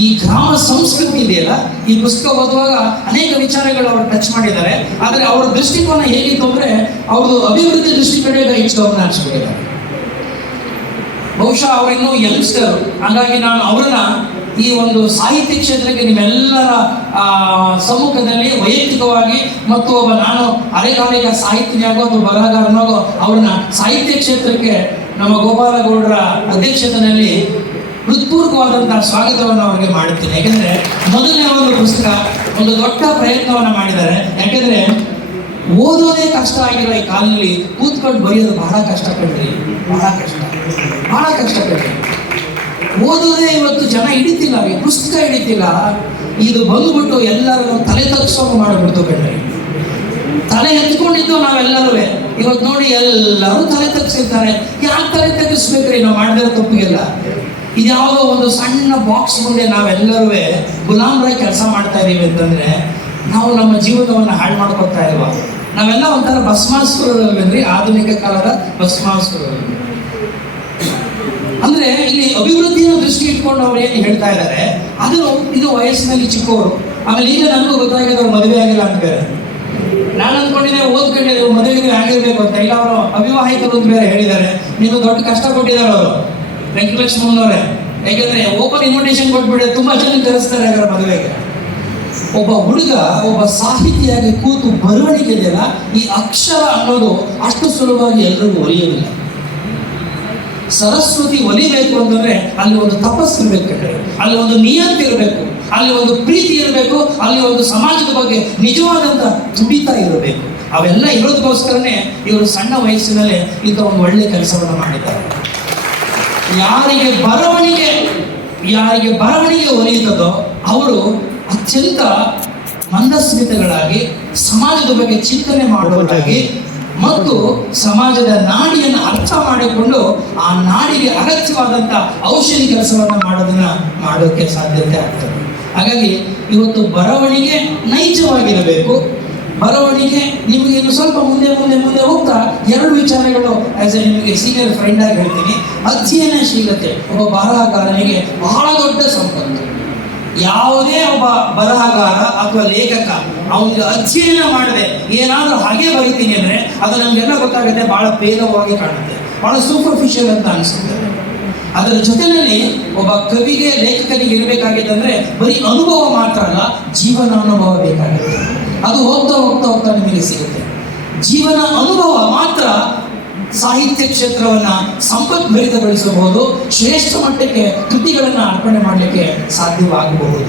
ಈ ಗ್ರಾಮ ಸಂಸ್ಕೃತಿ ಇದೆಯಲ್ಲ, ಈ ಪುಸ್ತಕ ಓದುವಾಗ ಅನೇಕ ವಿಚಾರಗಳು ಅವರು ಟಚ್ ಮಾಡಿದ್ದಾರೆ. ಆದರೆ ಅವರ ದೃಷ್ಟಿಕೋನ ಹೇಗಿತ್ತು ಅಂದ್ರೆ, ಅವ್ರದ್ದು ಅಭಿವೃದ್ಧಿ ದೃಷ್ಟಿ ಕಡೆ ಹೆಚ್ಚು ಗಮನ ಹರಿಸ್ಬಿಟ್ಟಿದ್ದಾರೆ. ಬಹುಶಃ ಅವರಿನ್ನೂ ಯಂಗ್ಸ್ಟರ್, ಹಾಗಾಗಿ ನಾನು ಅವರನ್ನ ಈ ಒಂದು ಸಾಹಿತ್ಯ ಕ್ಷೇತ್ರಕ್ಕೆ ನಿಮ್ಮೆಲ್ಲರ ಸಮ್ಮುಖದಲ್ಲಿ ವೈಯಕ್ತಿಕವಾಗಿ ಮತ್ತು ನಾನು ಅರೆಕಾಲಿಕ ಸಾಹಿತ್ಯನಾಗೋ ಅಥವಾ ಬರಹಗಾರನಾಗೋ ಅವ್ರನ್ನ ಸಾಹಿತ್ಯ ಕ್ಷೇತ್ರಕ್ಕೆ ನಮ್ಮ ಗೋಪಾಲಗೌಡರ ಅಧ್ಯಕ್ಷತೆಯಲ್ಲಿ ಹೃತ್ಪೂರ್ವಕವಾದಂತಹ ಸ್ವಾಗತವನ್ನು ಅವರಿಗೆ ಮಾಡುತ್ತೇನೆ. ಯಾಕೆಂದ್ರೆ ಮೊದಲನೇ ಒಂದು ಪುಸ್ತಕ ಒಂದು ದೊಡ್ಡ ಪ್ರಯತ್ನವನ್ನು ಮಾಡಿದ್ದಾರೆ. ಯಾಕೆಂದ್ರೆ ಓದೋದೇ ಕಷ್ಟ ಆಗಿರೋ ಈ ಕಾಲದಲ್ಲಿ ಕೂತ್ಕೊಂಡು ಬರೆಯೋದು ಬಹಳ ಕಷ್ಟ ಕಣ್ರಿ, ಬಹಳ ಕಷ್ಟ ಕಣ್ರಿ. ಓದೋದೇ ಇವತ್ತು ಜನ ಹಿಡಿತಿಲ್ಲ, ಪುಸ್ತಕ ಹಿಡಿತಿಲ್ಲ. ಇದು ಬಂದುಬಿಟ್ಟು ಎಲ್ಲರೂ ತಲೆ ತಗ್ಸೋದು ಮಾಡಿಬಿಡ್ತು ಕಣ್ರಿ. ತಲೆ ಎತ್ಕೊಂಡಿದ್ದು ನಾವೆಲ್ಲರೂ ಇವತ್ತು ನೋಡಿ ಎಲ್ಲರೂ ತಲೆ ತಗ್ಸಿರ್ತಾರೆ. ಯಾಕೆ ತಲೆ ತಗ್ಗಿಸ್ಬೇಕ್ರಿ ನಾವು ಮಾಡಿದಿರೋ ತಪ್ಪಿಗೆಲ್ಲ? ಇದ್ಯಾವುದೋ ಒಂದು ಸಣ್ಣ ಬಾಕ್ಸ್ ಮುಂದೆ ನಾವೆಲ್ಲರೂ ಗುಲಾಮರಾಗಿ ಕೆಲಸ ಮಾಡ್ತಾ ಇದೀವಿ ಅಂತಂದ್ರೆ ನಾವು ನಮ್ಮ ಜೀವನವನ್ನು ಹಾಳು ಮಾಡ್ಕೊತಾ ಇಲ್ವಾ? ನಾವೆಲ್ಲ ಒಂಥರ ಭಸ್ಮಾಸುರಲ್ವೇನ್ರಿ, ಆಧುನಿಕ ಕಾಲದ ಭಸ್ಮಾಸುರರು. ಅಂದ್ರೆ ಇಲ್ಲಿ ಅಭಿವೃದ್ಧಿಯ ದೃಷ್ಟಿ ಇಟ್ಕೊಂಡು ಅವ್ರು ಏನು ಹೇಳ್ತಾ ಇದ್ದಾರೆ, ಇದು ವಯಸ್ಸಿನಲ್ಲಿ ಚಿಕ್ಕವರು. ಆಮೇಲೆ ಈಗ ನನಗೂ ಗೊತ್ತಾಗಿದೆ ಅವ್ರು ಮದುವೆ ಆಗಿಲ್ಲ ಅಂತ ಬೇರೆ. ನಾನು ಅಂದ್ಕೊಂಡಿದ್ದೆ ಓದ್ಕೊಂಡಿದ್ದೆ ಮದುವೆಗೆ ಆಗಿರ್ಬೇಕು ಅಂತ. ಇಲ್ಲ ಅವರು ಅವಿವಾಹಿತರು ಅಂತ ಬೇರೆ ಹೇಳಿದ್ದಾರೆ. ನೀವು ದೊಡ್ಡ ಕಷ್ಟ ಕೊಟ್ಟಿದ್ದಾರೆ ಅವರು ವೆಂಕಟಲಕ್ಷ್ಮಣ್ಣವರೇ. ಯಾಕೆಂದ್ರೆ ಓಪನ್ ಇನ್ವಿಟೇಷನ್ ಕೊಟ್ಬಿಟ್ಟೆ, ತುಂಬಾ ಜನ ಕರೆಸ್ತಾರೆ ಅದರ ಮದುವೆಗೆ. ಒಬ್ಬ ಹುಡುಗ ಒಬ್ಬ ಸಾಹಿತಿಯಾಗಿ ಕೂತು ಬರವಣಿಗೆ ಇದೆಯಲ್ಲ, ಈ ಅಕ್ಷರ ಅನ್ನೋದು ಅಷ್ಟು ಸುಲಭವಾಗಿ ಎಲ್ರಿಗೂ ಒಲಿಯೋದಿಲ್ಲ. ಸರಸ್ವತಿ ಒಲಿಬೇಕು ಅಂತಂದ್ರೆ ಅಲ್ಲಿ ಒಂದು ತಪಸ್ಸು ಇರಬೇಕು, ಅಲ್ಲಿ ಒಂದು ನಿಯಂತ್ರ ಇರಬೇಕು, ಅಲ್ಲಿ ಒಂದು ಪ್ರೀತಿ ಇರಬೇಕು, ಅಲ್ಲಿ ಒಂದು ಸಮಾಜದ ಬಗ್ಗೆ ನಿಜವಾದಂತ ತುಡಿತ ಇರಬೇಕು. ಅವೆಲ್ಲ ಇರೋದಕ್ಕೋಸ್ಕರನೇ ಇವರು ಸಣ್ಣ ವಯಸ್ಸಿನಲ್ಲೇ ಇಂಥ ಒಂದು ಒಳ್ಳೆ ಕೆಲಸವನ್ನು ಮಾಡಿದ್ದಾರೆ. ಯಾರಿಗೆ ಬರವಣಿಗೆ ಒಲಿಯುತ್ತದೋ ಅವರು ಅತ್ಯಂತ ಮಂದಸ್ಮಿತಗಳಾಗಿ ಸಮಾಜದ ಬಗ್ಗೆ ಚಿಂತನೆ ಮಾಡುವುದಾಗಿ ಮತ್ತು ಸಮಾಜದ ನಾಡಿಯನ್ನು ಅರ್ಥ ಮಾಡಿಕೊಂಡು ಆ ನಾಡಿಗೆ ಅಗತ್ಯವಾದಂಥ ಔಷಧಿ ಕೆಲಸವನ್ನು ಮಾಡೋಕ್ಕೆ ಸಾಧ್ಯತೆ ಆಗ್ತದೆ. ಹಾಗಾಗಿ ಇವತ್ತು ಬರವಣಿಗೆ ನೈಜವಾಗಿರಬೇಕು. ಬರವಣಿಗೆ ನಿಮಗೆ ಇನ್ನು ಸ್ವಲ್ಪ ಮುಂದೆ ಹೋಗ್ತಾ ಎರಡು ವಿಚಾರಗಳು ಆಸ್ ಎ ನಿಮಗೆ ಸೀನಿಯರ್ ಫ್ರೆಂಡ್ ಆಗಿ ಹೇಳ್ತೀನಿ. ಅಧ್ಯಯನಶೀಲತೆ ಒಬ್ಬ ಬರಹಗಾರನಿಗೆ ಬಹಳ ದೊಡ್ಡ ಸಂಪತ್ತು. ಯಾವುದೇ ಒಬ್ಬ ಬರಹಗಾರ ಅಥವಾ ಲೇಖಕ ಅವನಿಗೆ ಅಧ್ಯಯನ ಮಾಡದೆ ಏನಾದರೂ ಹಾಗೆ ಬರೀತೀನಿ ಅಂದರೆ ಅದು ನಮಗೆಲ್ಲ ಗೊತ್ತಾಗುತ್ತೆ, ಬಹಳ ಭೇದವಾಗಿ ಕಾಣುತ್ತೆ, ಬಹಳ ಸೂಪರ್ಫಿಷಿಯಲ್ ಅಂತ ಅನಿಸುತ್ತೆ. ಅದರ ಜೊತೆಯಲ್ಲಿ ಒಬ್ಬ ಕವಿಗೆ ಲೇಖಕನಿಗೆ ಇರಬೇಕಾಗಿತ್ತಂದ್ರೆ ಬರೀ ಅನುಭವ ಮಾತ್ರ ಅಲ್ಲ, ಜೀವನ ಅನುಭವ ಬೇಕಾಗುತ್ತೆ. ಅದು ಹೋಗ್ತಾ ನಿಮಗೆ ಸಿಗುತ್ತೆ. ಜೀವನ ಅನುಭವ ಮಾತ್ರ ಸಾಹಿತ್ಯ ಕ್ಷೇತ್ರವನ್ನ ಸಂಪದ್ಭರಿತಗೊಳಿಸಬಹುದು, ಶ್ರೇಷ್ಠ ಮಟ್ಟಕ್ಕೆ ಕೃತಿಗಳನ್ನು ಅರ್ಪಣೆ ಮಾಡಲಿಕ್ಕೆ ಸಾಧ್ಯವಾಗಬಹುದು.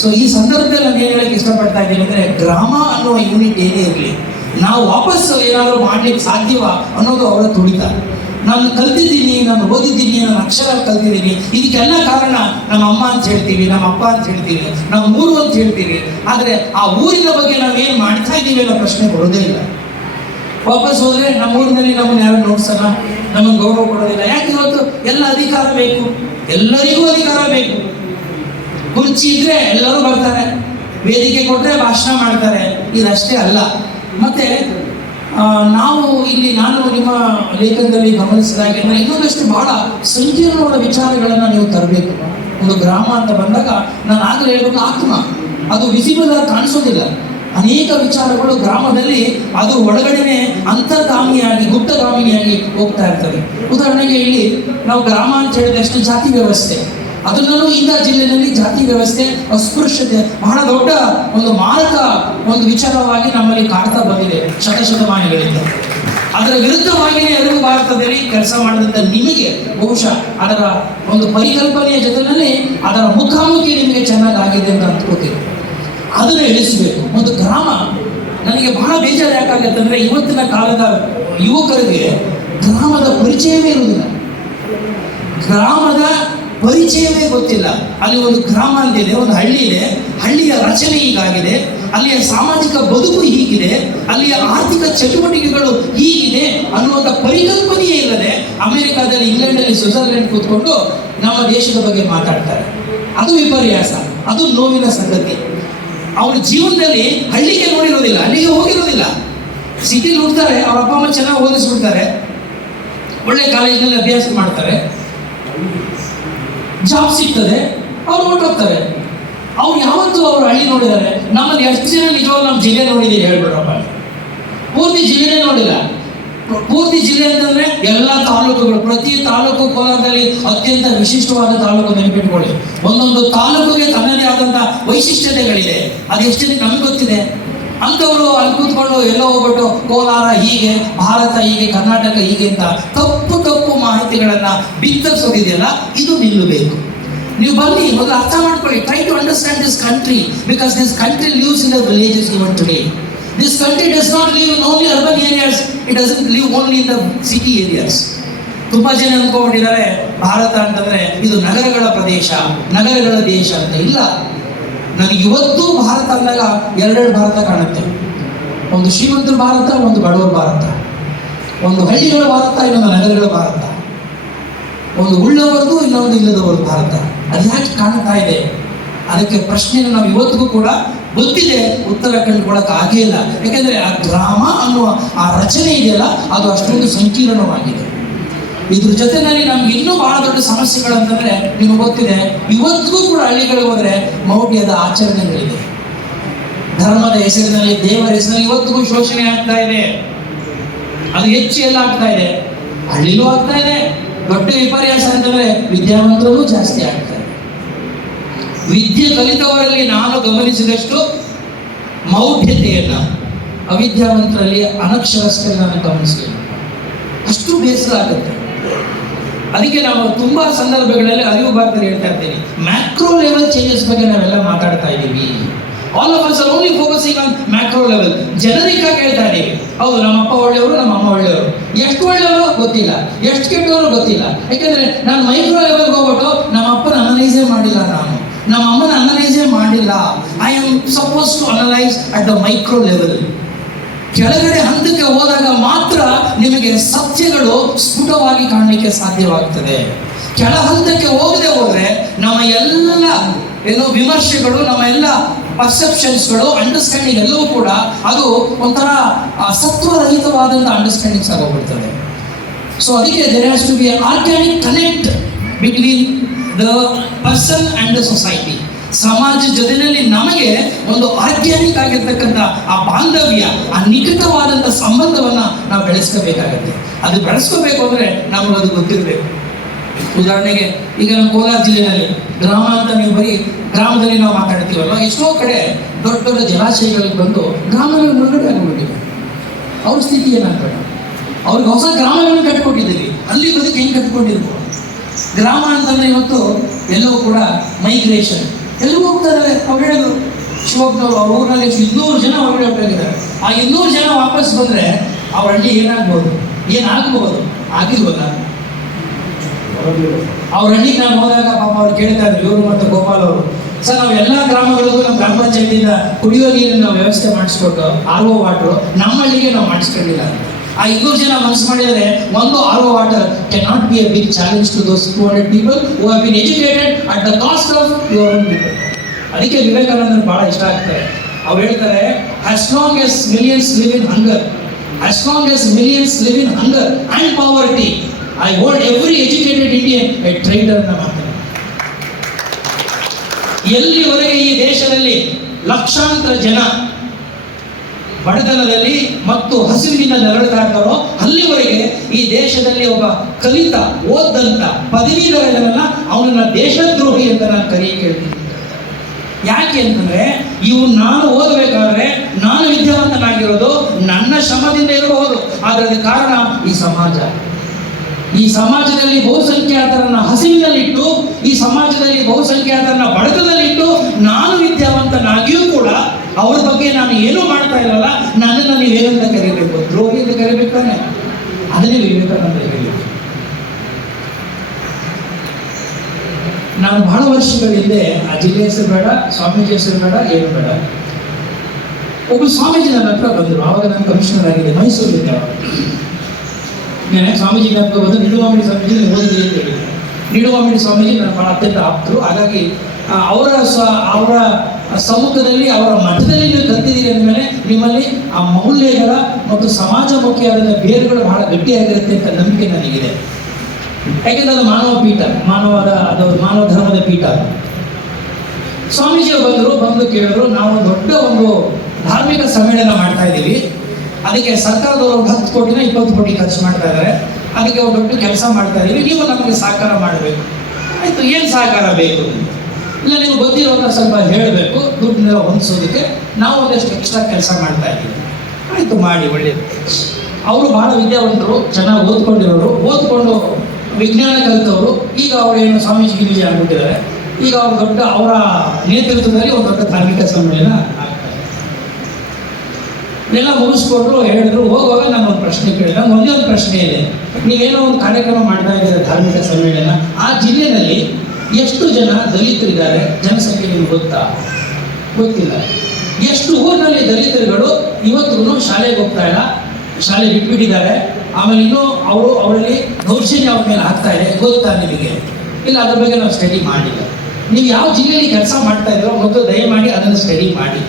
ಸೊ ಈ ಸಂದರ್ಭದಲ್ಲಿ ನಾನು ಏನು ಹೇಳಕ್ಕೆ ಇಷ್ಟಪಡ್ತಾ ಇದ್ದೀನಿ ಅಂದರೆ, ಗ್ರಾಮ ಅನ್ನುವ ಯೂನಿಟ್ ಏನೇ ಇರಲಿ, ನಾವು ವಾಪಸ್ಸು ಏನಾದರೂ ಮಾಡ್ಲಿಕ್ಕೆ ಸಾಧ್ಯವ ಅನ್ನೋದು ಅವರ ತುಡಿತ. ನಾನು ಕಲ್ತಿದ್ದೀನಿ, ನಾನು ಓದಿದ್ದೀನಿ, ನಾನು ಅಕ್ಷರ ಕಲ್ತಿದ್ದೀನಿ, ಇದಕ್ಕೆಲ್ಲ ಕಾರಣ ನಮ್ಮ ಅಮ್ಮ ಅಂತ ಹೇಳ್ತೀವಿ, ನಮ್ಮ ಅಪ್ಪ ಅಂತ ಹೇಳ್ತೀವಿ, ನಮ್ಮ ಊರು ಅಂತ ಹೇಳ್ತೀವಿ. ಆದರೆ ಆ ಊರಿನ ಬಗ್ಗೆ ನಾವೇನು ಮಾಡ್ತಾ ಇದ್ದೀವಿ ಅನ್ನೋ ಪ್ರಶ್ನೆ ಬರೋದೇ ಇಲ್ಲ. ವಾಪಸ್ ಹೋದ್ರೆ ನಮ್ಮ ಊರಿನಲ್ಲಿ ನಮ್ಮನ್ನು ಯಾರು ನೋಡ್ಸಲ್ಲ, ನಮಗೆ ಗೌರವ ಕೊಡೋದಿಲ್ಲ. ಯಾಕೆ? ಇವತ್ತು ಎಲ್ಲ ಅಧಿಕಾರ ಬೇಕು, ಎಲ್ಲರಿಗೂ ಅಧಿಕಾರ ಬೇಕು. ಕುರ್ಚಿ ಇದ್ರೆ ಎಲ್ಲರೂ ಬರ್ತಾರೆ, ವೇದಿಕೆ ಕೊಟ್ಟರೆ ಭಾಷಣ ಮಾಡ್ತಾರೆ. ಇದಷ್ಟೇ ಅಲ್ಲ, ಮತ್ತೆ ನಾವು ಇಲ್ಲಿ ನಾನು ನಿಮ್ಮ ಲೇಖನದಲ್ಲಿ ಗಮನಿಸಿದಾಗೆ ಇನ್ನೊಂದಷ್ಟು ಬಹಳ ಸಂಕೀರ್ಣವಾದ ವಿಚಾರಗಳನ್ನು ನೀವು ತರಬೇಕು. ಒಂದು ಗ್ರಾಮ ಅಂತ ಬಂದಾಗ ನಾನು ಆಗಲೇ ಹೇಳ್ಬೇಕು, ಆತ್ಮ ಅದು ವಿಸಿಬಲ್ ಆಗಿ ಕಾಣಿಸೋದಿಲ್ಲ. ಅನೇಕ ವಿಚಾರಗಳು ಗ್ರಾಮದಲ್ಲಿ ಅದು ಒಳಗಡೆನೆ ಅಂತರ್ಗಾಮಿಯಾಗಿ ಗುಪ್ತಗಾಮಿನಿಯಾಗಿ ಹೋಗ್ತಾ ಇರ್ತದೆ. ಉದಾಹರಣೆಗೆ ಇಲ್ಲಿ ನಾವು ಗ್ರಾಮ ಅಂತ ಹೇಳಿದಷ್ಟು ಜಾತಿ ವ್ಯವಸ್ಥೆ, ಅದರಲ್ಲೂ ಇಂದ ಜಿಲ್ಲೆಯಲ್ಲಿ ಜಾತಿ ವ್ಯವಸ್ಥೆ, ಅಸ್ಪೃಶ್ಯತೆ ಬಹಳ ದೊಡ್ಡ ಒಂದು ಮಾರಕ ಒಂದು ವಿಚಾರವಾಗಿ ನಮ್ಮಲ್ಲಿ ಕಾಡ್ತಾ ಬಂದಿದೆ ಶತಶತಮಾನಗಳಿಂದ. ಅದರ ವಿರುದ್ಧವಾಗಿಯೇ ಅರಿವು ಭಾರತದಲ್ಲಿ ಕೆಲಸ ಮಾಡಿದಂಥ ನಿಮಗೆ ಬಹುಶಃ ಅದರ ಒಂದು ಪರಿಕಲ್ಪನೆಯ ಜೊತೆಯಲ್ಲಿ ಅದರ ಮುಖಾಮುಖಿ ನಿಮಗೆ ಚೆನ್ನಾಗಾಗಿದೆ ಅಂತ ಅಂದ್ಕೋತೀವಿ. ಅದನ್ನು ಇಳಿಸಬೇಕು. ಒಂದು ಗ್ರಾಮ ನನಗೆ ಬಹಳ ಬೇಜಾರು ಯಾಕಾಗತ್ತೆ ಅಂದರೆ, ಇವತ್ತಿನ ಕಾಲದ ಯುವಕರಿಗೆ ಗ್ರಾಮದ ಪರಿಚಯವೇ ಇರುವುದಿಲ್ಲ, ಗ್ರಾಮದ ಪರಿಚಯವೇ ಗೊತ್ತಿಲ್ಲ. ಅಲ್ಲಿ ಒಂದು ಗ್ರಾಮ ಅಂತಿದೆ, ಒಂದು ಹಳ್ಳಿ ಇದೆ, ಹಳ್ಳಿಯ ರಚನೆ ಹೀಗಾಗಿದೆ, ಅಲ್ಲಿಯ ಸಾಮಾಜಿಕ ಬದುಕು ಹೀಗಿದೆ, ಅಲ್ಲಿಯ ಆರ್ಥಿಕ ಚಟುವಟಿಕೆಗಳು ಹೀಗಿದೆ ಅನ್ನುವಂಥ ಪರಿಕಲ್ಪನೆಯೇ ಇಲ್ಲದೆ ಅಮೆರಿಕಾದಲ್ಲಿ, ಇಂಗ್ಲೆಂಡಲ್ಲಿ, ಸ್ವಿಟ್ಜರ್ಲೆಂಡ್ ಕೂತ್ಕೊಂಡು ನಮ್ಮ ದೇಶದ ಬಗ್ಗೆ ಮಾತಾಡ್ತಾರೆ. ಅದು ವಿಪರ್ಯಾಸ, ಅದು ನೋವಿನ ಸಂಗತಿ. ಅವ್ರ ಜೀವನದಲ್ಲಿ ಹಳ್ಳಿಗೆ ನೋಡಿರೋದಿಲ್ಲ, ಅಲ್ಲಿಗೆ ಹೋಗಿರೋದಿಲ್ಲ. ಸಿಟಿಲಿ ಹೋಗ್ತಾರೆ, ಅವ್ರ ಅಪ್ಪ ಅಮ್ಮ ಚೆನ್ನಾಗಿ ಓದಿಸ್ಬಿಡ್ತಾರೆ, ಒಳ್ಳೆ ಕಾಲೇಜಿನಲ್ಲಿ ಅಭ್ಯಾಸ ಮಾಡ್ತಾರೆ, ಜಾಬ್ ಸಿಗ್ತದೆ, ಅವ್ರು ಹೊರಟೋಗ್ತಾರೆ. ಅವ್ರು ಯಾವತ್ತೂ ಅವ್ರು ಹಳ್ಳಿ ನೋಡಿದ್ದಾರೆ. ನಮ್ಮಲ್ಲಿ ಎಷ್ಟು ಜನ ನಿಜವಾಗ್ಲೂ ನಮ್ಮ ಜಿಲ್ಲೆ ನೋಡಿದ್ದೀವಿ ಹೇಳ್ಬಿಡ್ರಪ್ಪ? ಪೂರ್ತಿ ಜಿಲ್ಲೆನೇ ನೋಡಿಲ್ಲ. ಪೂರ್ತಿ ಜಿಲ್ಲೆ ಅಂತಂದ್ರೆ ಎಲ್ಲ ತಾಲೂಕುಗಳು, ಪ್ರತಿ ತಾಲೂಕು ಕೋಲಾರದಲ್ಲಿ ಅತ್ಯಂತ ವಿಶಿಷ್ಟವಾದ ತಾಲೂಕು ನೆನಪಿಟ್ಕೊಳ್ಳಿ. ಒಂದೊಂದು ತಾಲೂಕಿಗೆ ತನ್ನದೇ ಆದಂಥ ವೈಶಿಷ್ಟ್ಯತೆಗಳಿದೆ. ಅದು ಎಷ್ಟು ಜನಕ್ಕೆ ನಮ್ಗೆ ಗೊತ್ತಿದೆ? ಅಂಥವ್ರು ಅಲ್ಲಿ ಕೂತ್ಕೊಂಡು ಎಲ್ಲೋ ಹೋಗ್ಬಿಟ್ಟು ಕೋಲಾರ ಹೀಗೆ, ಭಾರತ ಹೀಗೆ, ಕರ್ನಾಟಕ ಹೀಗೆ ಅಂತ ತಪ್ಪು ಮಾಹಿತಿಗಳನ್ನು ಬಿತ್ತರಿಸೋದಿದೆಯಲ್ಲ, ಇದು ನಿಲ್ಲಬೇಕು. ನೀವು ಬನ್ನಿ, ಮೊದಲು ಅರ್ಥ ಮಾಡ್ಕೊಳ್ಳಿ. Try to understand this country, because this country lives in the villages even today. This country does not live in only urban areas, it doesn't live only in the city areas. ತುಂಬಾ ಜನ ಅನ್ಕೊಂಡಿದ್ದಾರೆ ಭಾರತ ಅಂತಂದ್ರೆ ಇದು ನಗರಗಳ ಪ್ರದೇಶ, ನಗರಗಳ ದೇಶ ಅಂತ. ಇಲ್ಲ, ನನಗೆ ಇವತ್ತು ಭಾರತ ಅಂದಾಗ ಎರಡೆರಡು ಭಾರತ ಕಾಣುತ್ತೆ. ಒಂದು ಶ್ರೀಮಂತರ ಭಾರತ, ಒಂದು ಬಡವರ ಭಾರತ, ಒಂದು ಹಳ್ಳಿಗಳ ಭಾರತ, ಇನ್ನೊಂದು ನಗರಗಳ ಭಾರತ, ಒಂದು ಉಳ್ಳವರದು, ಇನ್ನೊಂದು ಇಲ್ಲದವರು ಭಾರತ. ಅದು ಯಾಕೆ ಕಾಣ್ತಾ ಇದೆ? ಅದಕ್ಕೆ ಪ್ರಶ್ನೆಯನ್ನು ನಾವು ಇವತ್ತಿಗೂ ಕೂಡ ಗೊತ್ತಿದೆ, ಉತ್ತರ ಕಂಡುಕೊಳ್ಳಕ್ಕೆ ಆಗೇ ಇಲ್ಲ. ಯಾಕೆಂದ್ರೆ ಆ ಗ್ರಾಮ ಅನ್ನುವ ಆ ರಚನೆ ಇದೆಯಲ್ಲ, ಅದು ಅಷ್ಟೊಂದು ಸಂಕೀರ್ಣವಾಗಿದೆ. ಇದ್ರ ಜೊತೆನಲ್ಲಿ ನಮ್ಗೆ ಇನ್ನೂ ಬಹಳ ದೊಡ್ಡ ಸಮಸ್ಯೆಗಳಂತಂದ್ರೆ ನಿಮ್ಗೆ ಗೊತ್ತಿದೆ, ಇವತ್ತಿಗೂ ಕೂಡ ಹಳ್ಳಿಗಳಿಗೆ ಹೋದ್ರೆ ಮೌಢ್ಯದ ಆಚರಣೆಗಳಿದೆ. ಧರ್ಮದ ಹೆಸರಿನಲ್ಲಿ, ದೇವರ ಹೆಸರಿನಲ್ಲಿ ಇವತ್ತಿಗೂ ಶೋಷಣೆ ಆಗ್ತಾ ಇದೆ. ಅದು ಹೆಚ್ಚು ಎಲ್ಲ ಆಗ್ತಾ ಇದೆ, ಹಳ್ಳಿಲೂ ಆಗ್ತಾ ಇದೆ. ದೊಡ್ಡ ವಿಪರ್ಯಾಸ ಅಂತಂದ್ರೆ ವಿದ್ಯಾವಂತರೂ ಜಾಸ್ತಿ ಆಗ್ತಾ ಇದೆ. ವಿದ್ಯೆ ಕಲಿತವರಲ್ಲಿ ನಾನು ಗಮನಿಸಿದಷ್ಟು ಮೌಢ್ಯತೆಯನ್ನ ಅವಿದ್ಯಾವಂತರಲ್ಲಿ, ಅನಕ್ಷರಸ್ಥರಲ್ಲಿ ನಾನು ಗಮನಿಸಲಿಲ್ಲ. ಅಷ್ಟು ಬೇಸರ ಆಗುತ್ತೆ. ಅದಕ್ಕೆ ನಾವು ತುಂಬಾ ಸಂದರ್ಭಗಳಲ್ಲಿ ಅರಿವು ಭಾರತದಲ್ಲಿ ಹೇಳ್ತಾ ಇರ್ತೀನಿ, ಮ್ಯಾಕ್ರೋ ಲೆವೆಲ್ ಚೇಂಜಸ್ ಬಗ್ಗೆ ನಾವೆಲ್ಲ ಮಾತಾಡ್ತಾ ಇದ್ದೀವಿ. All of us are only focusing on macro level. Generic ಆಗಿ ಹೇಳ್ತಾ ಇದ್ದೀವಿ, ಹೌದು ನಮ್ಮ ಅಪ್ಪ ಒಳ್ಳೆಯವರು, ನಮ್ಮ ಅಮ್ಮ ಒಳ್ಳೆಯವರು. ಎಷ್ಟು ಒಳ್ಳೆಯವರು ಗೊತ್ತಿಲ್ಲ, ಎಷ್ಟು ಕೆಟ್ಟವರು ಗೊತ್ತಿಲ್ಲ. ಯಾಕಂದ್ರೆ ನಾನು ಮೈಕ್ರೋ ಲೆವೆಲ್ಗೆ ಹೋಗ್ಬಿಟ್ಟು ನಮ್ಮ ಅಪ್ಪನ ಅನಲೈಸೇ ಮಾಡಿಲ್ಲ, ನಾನು ನಮ್ಮ ಅಮ್ಮನ ಅನಲೈಸೇ ಮಾಡಿಲ್ಲ. I am suppose to analyse at the micro level. ಕೆಳಗಡೆ ಹಂತಕ್ಕೆ ಹೋದಾಗ ಮಾತ್ರ ನಿಮಗೆ ಸತ್ಯಗಳು ಸ್ಫುಟವಾಗಿ ಕಾಣಲಿಕ್ಕೆ ಸಾಧ್ಯವಾಗ್ತದೆ. ಕೆಳ ಹಂತಕ್ಕೆ ಹೋಗದೆ ಹೋದ್ರೆ ನಮ್ಮ ಎಲ್ಲ ವಿಮರ್ಶೆಗಳು, ನಮ್ಮ ಎಲ್ಲ ಪರ್ಸೆಪ್ಷನ್ಸ್ಗಳು, ಅಂಡರ್ಸ್ಟ್ಯಾಂಡಿಂಗ್ ಎಲ್ಲವೂ ಕೂಡ ಅದು ಒಂಥರ ಸತ್ವರಹಿತವಾದಂಥ ಅಂಡರ್ಸ್ಟ್ಯಾಂಡಿಂಗ್ಸ್ ಆಗೋಗ್ಬಿಡ್ತದೆ. ಸೊ ಅದಕ್ಕೆ there has to be organic connect between the person and the society. ಸಮಾಜ ಜೊತೆಯಲ್ಲಿ ನಮಗೆ ಒಂದು ಆರ್ಗ್ಯಾನಿಕ್ ಆಗಿರ್ತಕ್ಕಂಥ ಆ ಬಾಂಧವ್ಯ, ಆ ನಿಕಟವಾದಂಥ ಸಂಬಂಧವನ್ನ ನಾವು ಬೆಳೆಸ್ಕೋಬೇಕಾಗತ್ತೆ. ಅದು ಬೆಳೆಸ್ಕೋಬೇಕು ಅಂದ್ರೆ ನಮಗದು ಗೊತ್ತಿರಬೇಕು. ಉದಾಹರಣೆಗೆ ಈಗ ನಮ್ಮ ಕೋಲಾರ ಜಿಲ್ಲೆಯಲ್ಲಿ ಗ್ರಾಮ ಅಂತ ನೀವು ಬರೀ ಗ್ರಾಮದಲ್ಲಿ ನಾವು ಮಾತಾಡ್ತೀವಲ್ಲ, ಎಷ್ಟೋ ಕಡೆ ದೊಡ್ಡ ದೊಡ್ಡ ಜಲಾಶಯಗಳಿಗೆ ಬಂದು ಗ್ರಾಮಗಳು ಮುಳುಗಡೆ ಆಗಿಬಿಟ್ಟಿದೆ. ಅವ್ರ ಸ್ಥಿತಿ ಏನಾಗ್ತದೆ? ಅವ್ರಿಗೆ ಹೊಸ ಗ್ರಾಮಗಳನ್ನು ಕಟ್ಕೊಟ್ಟಿದ್ದೀವಿ, ಅಲ್ಲಿ ಬದುಕು ಹೆಂಗೆ ಕಟ್ಕೊಂಡಿರ್ಬೋದು? ಗ್ರಾಮ ಅಂತಂದ್ರೆ ಇವತ್ತು ಎಲ್ಲವೂ ಕೂಡ ಮೈಗ್ರೇಷನ್, ಎಲ್ಲರೂ ಹೋಗ್ತಾರೆ. ಅವ್ರು ಹೇಳಿದ್ರು, ಶಿವಪ್ಪನವರು ಅವ್ರ ಊರಿನಲ್ಲಿ 200 ಜನ ಹೊರಗಡೆ ಹೊರಟಿದ್ದಾರೆ. ಆ 200 ಜನ ವಾಪಸ್ ಬಂದರೆ ಅವ್ರ ಹಳ್ಳಿ ಏನಾಗ್ಬೋದು, ಏನಾಗ್ಬೋದು? ಆಗಿಲ್ವಲ್ಲ. ಅವ್ರ ಹಳ್ಳಿಗೆ ನಾನು ಹೋದಾಗ ಪಾಪ ಅವ್ರು ಕೇಳ್ತಾ ಇದ್ರು, ಇವರು ಮತ್ತು ಗೋಪಾಲ್ ಅವರು, ಸರ್ ನಾವು ಎಲ್ಲ ಗ್ರಾಮಗಳಿಗೂ ನಮ್ಮ ಗ್ರಾಮ ಪಂಚಾಯತಿಯಿಂದ ಕುಡಿಯೋ ನೀರಿನ ವ್ಯವಸ್ಥೆ ಮಾಡಿಸ್ಕೊಟ್ಟು RO ವಾಟರು ನಮ್ಮ ಹಳ್ಳಿಗೆ ನಾವು ಮಾಡಿಸ್ಕೊಂಡಿಲ್ಲ. ಆ 200 ಜನ ಮನಸ್ಸು ಮಾಡಿದರೆ ಒಂದು RO water can not be a big challenge to those 200 people who have been educated at the cost of your own people. ಅದಕ್ಕೆ ವಿವೇಕಾನಂದನ್ ಬಹಳ ಇಷ್ಟ ಆಗ್ತಾರೆ. ಅವ್ರು ಹೇಳ್ತಾರೆ, as long as millions live in hunger, as long as millions live in hunger and poverty, I hold every educated Indian a traitor ಅಂತ ಮಾತಾಡ್ತಾರೆ. ಎಲ್ಲಿವರೆಗೆ ಈ ದೇಶದಲ್ಲಿ ಲಕ್ಷಾಂತರ ಜನ ಬಡತನದಲ್ಲಿ ಮತ್ತು ಹಸಿವಿನಿಂದ ನರಳುತ್ತಾ ಇರ್ತಾರೋ ಅಲ್ಲಿವರೆಗೆ ಈ ದೇಶದಲ್ಲಿ ಒಬ್ಬ ಕಲಿತ, ಓದಂತ, ಪದವೀಧರನನ್ನ ಅವನನ್ನ ದೇಶದ್ರೋಹಿ ಅಂತ ನಾನು ಕರೆಯಕ್ಕೆ ಹೇಳ್ತೀನಿ. ಯಾಕೆ ಅಂತಂದ್ರೆ ನಾನು ಓದಬೇಕಾದ್ರೆ ನಾನು ವಿದ್ಯಾವಂತನಾಗಿರೋದು ನನ್ನ ಶ್ರಮದಿಂದ ಇರಬಹುದು, ಆದರೆ ಅದಕ್ಕೆ ಕಾರಣ ಈ ಸಮಾಜ. ಈ ಸಮಾಜದಲ್ಲಿ ಬಹುಸಂಖ್ಯಾತರನ್ನ ಹಸಿವಿನಲ್ಲಿಟ್ಟು, ಈ ಸಮಾಜದಲ್ಲಿ ಬಹುಸಂಖ್ಯಾತರನ್ನ ಬಡತನದಲ್ಲಿಟ್ಟು ನಾನು ವಿದ್ಯಾವಂತನಾಗಿಯೂ ಕೂಡ ಅವ್ರ ಬಗ್ಗೆ ನಾನು ಏನೂ ಮಾಡ್ತಾ ಇಲ್ಲವಲ್ಲ, ನನ್ನನ್ನು ನೀವೇನಂತ ಕರಿಬೇಕು? ದ್ರೋಹಿ ಅಂತ ಕರಿಬೇಕಾನೆ. ಅದನ್ನೇ ವಿವೇಕಾನಂದ ಹೇಳಬೇಕು. ನಾನು ಬಹಳ ವರ್ಷಗಳ ಹಿಂದೆ, ಆ ಜಿಲ್ಲೆ ಹೆಸರು ಬೇಡ, ಸ್ವಾಮೀಜಿ ಹೆಸರು ಬೇಡ, ಏನು ಬೇಡ, ಒಬ್ಬ ಸ್ವಾಮೀಜಿ ನನ್ನ ಹತ್ರ ಬಂದರು. ಆವಾಗ ನಾನು ಕಮಿಷನರ್ ಆಗಿದೆ ಮೈಸೂರಿದ್ದೆ. ಸ್ವಾಮೀಜಿ ಜ್ಞಾಪಕ ಬಂದು, ನಿಡುಮಾಮಿಡಿ ಸ್ವಾಮೀಜಿ ಓದಿದೆ ಅಂತ ಹೇಳಿದ್ರು. ನಿಡುಮಾಮಿಡಿ ಸ್ವಾಮೀಜಿ ನನ್ನ ಬಹಳ ಅತ್ಯಂತ ಆಪ್ತರು. ಹಾಗಾಗಿ ಅವರ ಸಮ್ಮುಖದಲ್ಲಿ, ಅವರ ಮಠದಲ್ಲಿ ನೀವು ಕಲ್ತಿದ್ದೀರಿ ಅಂದಮೇಲೆ ನಿಮ್ಮಲ್ಲಿ ಆ ಮೌಲ್ಯಗಳ ಮತ್ತು ಸಮಾಜಮುಖಿಯಾದ ಬೇರುಗಳು ಬಹಳ ಗಟ್ಟಿಯಾಗಿರುತ್ತೆ ಅಂತ ನಂಬಿಕೆ ನನಗಿದೆ. ಯಾಕೆಂದ್ರೆ ಅದು ಮಾನವ ಪೀಠ, ಮಾನವ ಧರ್ಮದ ಪೀಠ. ಸ್ವಾಮೀಜಿಯವರು ಬಂದು ಕೇಳಿದ್ರು, ನಾವು ದೊಡ್ಡ ಒಂದು ಧಾರ್ಮಿಕ ಸಮ್ಮೇಳನ ಮಾಡ್ತಾ ಇದ್ದೀವಿ, ಅದಕ್ಕೆ ಸರ್ಕಾರದವರು 10 ಕೋಟಿನ 20 ಕೋಟಿ ಖರ್ಚು ಮಾಡ್ತಾ ಇದ್ದಾರೆ, ಅದಕ್ಕೆ ಒಂದು ದೊಡ್ಡ ಕೆಲಸ ಮಾಡ್ತಾ ಇದ್ದೀವಿ, ನೀವು ನಮಗೆ ಸಹಕಾರ ಮಾಡಬೇಕು. ಆಯಿತು, ಏನು ಸಹಕಾರ ಬೇಕು? ಇಲ್ಲ, ನೀವು ಗೊತ್ತಿರೋದನ್ನ ಸ್ವಲ್ಪ ಹೇಳಬೇಕು, ದುಡ್ಡನ್ನೆಲ್ಲ ಹೊಂದಿಸೋದಕ್ಕೆ ನಾವು ಒಂದಷ್ಟು ಎಕ್ಸ್ಟ್ರಾ ಕೆಲಸ ಮಾಡ್ತಾ ಇದ್ದೀವಿ. ಆಯಿತು, ಮಾಡಿ, ಒಳ್ಳೆಯದು. ಅವರು ಬಹಳ ವಿದ್ಯಾವಂತರು, ಚೆನ್ನಾಗಿ ಓದ್ಕೊಂಡು ವಿಜ್ಞಾನ ಕಲಿತವರು. ಈಗ ಅವರೇನು ಸ್ವಾಮೀಜಿ ಗಿರಿಜಿ ಆಗ್ಬಿಟ್ಟಿದ್ದಾರೆ. ಈಗ ಅವರು ಅವರ ನೇತೃತ್ವದಲ್ಲಿ ಒಂದು ದೊಡ್ಡ ಧಾರ್ಮಿಕ ಸಮ್ಮೇಳನ ಆಗ್ತಾರೆ. ಎಲ್ಲ ಮುಗಿಸ್ಕೊಟ್ರು, ಹೇಳಿದ್ರು. ಹೋಗುವಾಗ ನಾನು ಒಂದು ಪ್ರಶ್ನೆ ಕೇಳಿದೆ. ಒಂದೇ ಒಂದು ಪ್ರಶ್ನೆ ಇದೆ, ನೀವೇನೋ ಒಂದು ಕಾರ್ಯಕ್ರಮ ಮಾಡ್ತಾ ಇದ್ದೀರ, ಧಾರ್ಮಿಕ ಸಮ್ಮೇಳನ, ಆ ಜಿಲ್ಲೆಯಲ್ಲಿ ಎಷ್ಟು ಜನ ದಲಿತರಿದ್ದಾರೆ? ಜನಸಂಖ್ಯೆ ನಿಮ್ಗೆ ಗೊತ್ತಾ? ಗೊತ್ತಿಲ್ಲ. ಎಷ್ಟು ಊರಿನಲ್ಲಿ ದಲಿತರುಗಳು ಇವತ್ತಿಗೂ ಶಾಲೆಗೆ ಹೋಗ್ತಾ ಇಲ್ಲ, ಶಾಲೆ ಬಿಟ್ಬಿಟ್ಟಿದ್ದಾರೆ, ಆಮೇಲೆ ಇನ್ನೂ ಅವರಲ್ಲಿ ದೌರ್ಜನ್ಯ ಅವ್ರ ಮೇಲೆ ಆಗ್ತಾ ಇದೆ, ಗೊತ್ತಾ ನಿಮಗೆ? ಇಲ್ಲ, ಅದ್ರ ಬಗ್ಗೆ ನಾವು ಸ್ಟಡಿ ಮಾಡಿಲ್ಲ. ನೀವು ಯಾವ ಜಿಲ್ಲೆಯಲ್ಲಿ ಕೆಲಸ ಮಾಡ್ತಾ ಇದ್ರೋ ಮೊದಲು ದಯಮಾಡಿ ಅದನ್ನು ಸ್ಟಡಿ ಮಾಡಿ.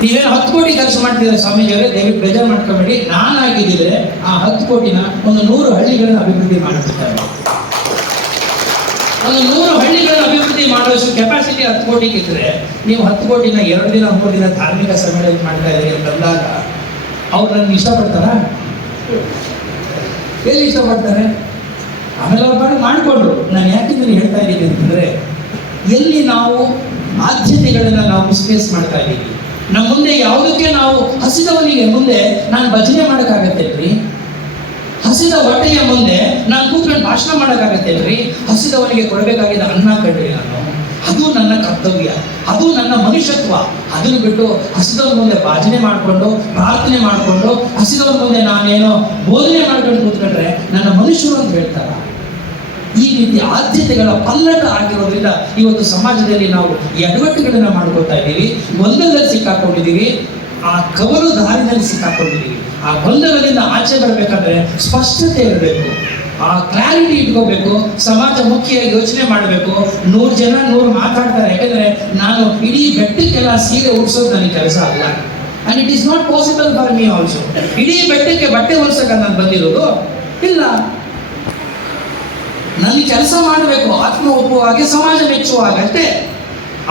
ನೀವೇನು 10 ಕೋಟಿ ಖರ್ಚು ಮಾಡ್ತಿದ್ರೆ ಸ್ವಾಮೀಜಿಯವರೇ, ದಯವಿಟ್ಟು ಬೇಜಾರು ಮಾಡ್ಕೊಬೇಡಿ. ನಾನಾಗಿದ್ದಿದ್ರೆ ಆ 10 ಕೋಟಿನ ಒಂದು 100 ಹಳ್ಳಿಗಳನ್ನು ಅಭಿವೃದ್ಧಿ ಮಾಡಿಬಿಡ್ತಾರೆ. ಒಂದು 100 ಹಳ್ಳಿಗಳನ್ನು ಅಭಿವೃದ್ಧಿ ಮಾಡುವಷ್ಟು ಕೆಪಾಸಿಟಿ 10 ಕೋಟಿಗೆ ಇದ್ರೆ, ನೀವು 10 ಕೋಟಿನ 2 ದಿನ 3 ದಿನ ಧಾರ್ಮಿಕ ಸಮ್ಮೇಳನ ಮಾಡ್ತಾ ಇದ್ದೀರಿ ಅಂತಂದಾಗ ಅವ್ರು ನನ್ನ ಇಷ್ಟಪಡ್ತಾರ? ಎಲ್ಲಿ ಇಷ್ಟಪಡ್ತಾರೆ? ಆಮೇಲೆ ಅವ್ರ ಬಾರಿ ಮಾಡಿಕೊಂಡ್ರು. ನಾನು ಯಾಕಿಂದ್ರೆ ಹೇಳ್ತಾ ಇದ್ದೀನಿ ಅಂತಂದ್ರೆ, ಎಲ್ಲಿ ನಾವು ಆದ್ಯತೆಗಳನ್ನು ನಾವು ಮಿಸ್ಪ್ಲೇಸ್ ಮಾಡ್ತಾ ಇದ್ದೀವಿ. ನಮ್ಮ ಮುಂದೆ ಯಾವುದಕ್ಕೆ ನಾವು ಹಸಿದವನಿಗೆ ಮುಂದೆ ನಾನು ಭಜನೆ ಮಾಡೋಕ್ಕಾಗತ್ತೇನ್ರಿ? ಹಸಿದ ಹೊಟ್ಟೆಯ ಮುಂದೆ ನಾನು ಕೂತ್ಕೊಂಡು ಭಾಷಣ ಮಾಡೋಕ್ಕಾಗತ್ತೇನ್ರಿ? ಹಸಿದವನಿಗೆ ಕೊಡಬೇಕಾಗಿದ್ದ ಅನ್ನ ಕಡ್ರಿ ನಾನು. ಅದು ನನ್ನ ಕರ್ತವ್ಯ, ಅದು ನನ್ನ ಮನುಷ್ಯತ್ವ. ಅದನ್ನು ಬಿಟ್ಟು ಹಸಿದವನ ಮುಂದೆ ಭಾಜನೆ ಮಾಡಿಕೊಂಡು ಪ್ರಾರ್ಥನೆ ಮಾಡಿಕೊಂಡು ಹಸಿದವನ ಮುಂದೆ ನಾನೇನೋ ಬೋಧನೆ ಮಾಡ್ಕೊಂಡು ಕೂತ್ಕೊಂಡ್ರೆ ನನ್ನ ಮನುಷ್ಯರು ಅಂತ ಹೇಳ್ತಾರ? ಈ ರೀತಿ ಆದ್ಯತೆಗಳ ಪಲ್ಲಟ ಆಗಿರೋದ್ರಿಂದ ಇವತ್ತು ಸಮಾಜದಲ್ಲಿ ನಾವು ಎಡವಟ್ಟುಗಳನ್ನ ಮಾಡ್ಕೊತಾ ಇದ್ದೀವಿ, ಗೊಂದಲದಲ್ಲಿ ಸಿಕ್ಕಾಕೊಂಡಿದ್ದೀವಿ, ಆ ಕವಲು ದಾರಿನಲ್ಲಿ ಸಿಕ್ಕಾಕೊಂಡಿದ್ದೀವಿ. ಆ ಗೊಂದಲದಿಂದ ಆಚೆ ಬರಬೇಕಾದ್ರೆ ಸ್ಪಷ್ಟತೆ ಇರಬೇಕು, ಆ ಕ್ಲಾರಿಟಿ ಇಟ್ಕೋಬೇಕು, ಸಮಾಜ ಮುಖ್ಯವಾಗಿ ಯೋಚನೆ ಮಾಡಬೇಕು. 100 ಜನ 100 ಮಾತಾಡ್ತಾರೆ. ಯಾಕಂದ್ರೆ ನಾನು ಇಡೀ ಬೆಟ್ಟಕ್ಕೆಲ್ಲ ಸೀರೆ ಉಡ್ಸೋದು ನನಗೆ ಕೆಲಸ ಅಲ್ಲ. And it is not possible for me also. ಇಡೀ ಬೆಟ್ಟಕ್ಕೆ ಬಟ್ಟೆ ಹೊಲ್ಸಕ್ಕೆ ನಾನು ಬಂದಿರೋದು ಇಲ್ಲ. ನನಗೆ ಕೆಲಸ ಮಾಡಬೇಕು, ಆತ್ಮ ಒಪ್ಪುವ ಹಾಗೆ, ಸಮಾಜ ಮೆಚ್ಚುವ ಹಾಗೆ ಅಷ್ಟೇ.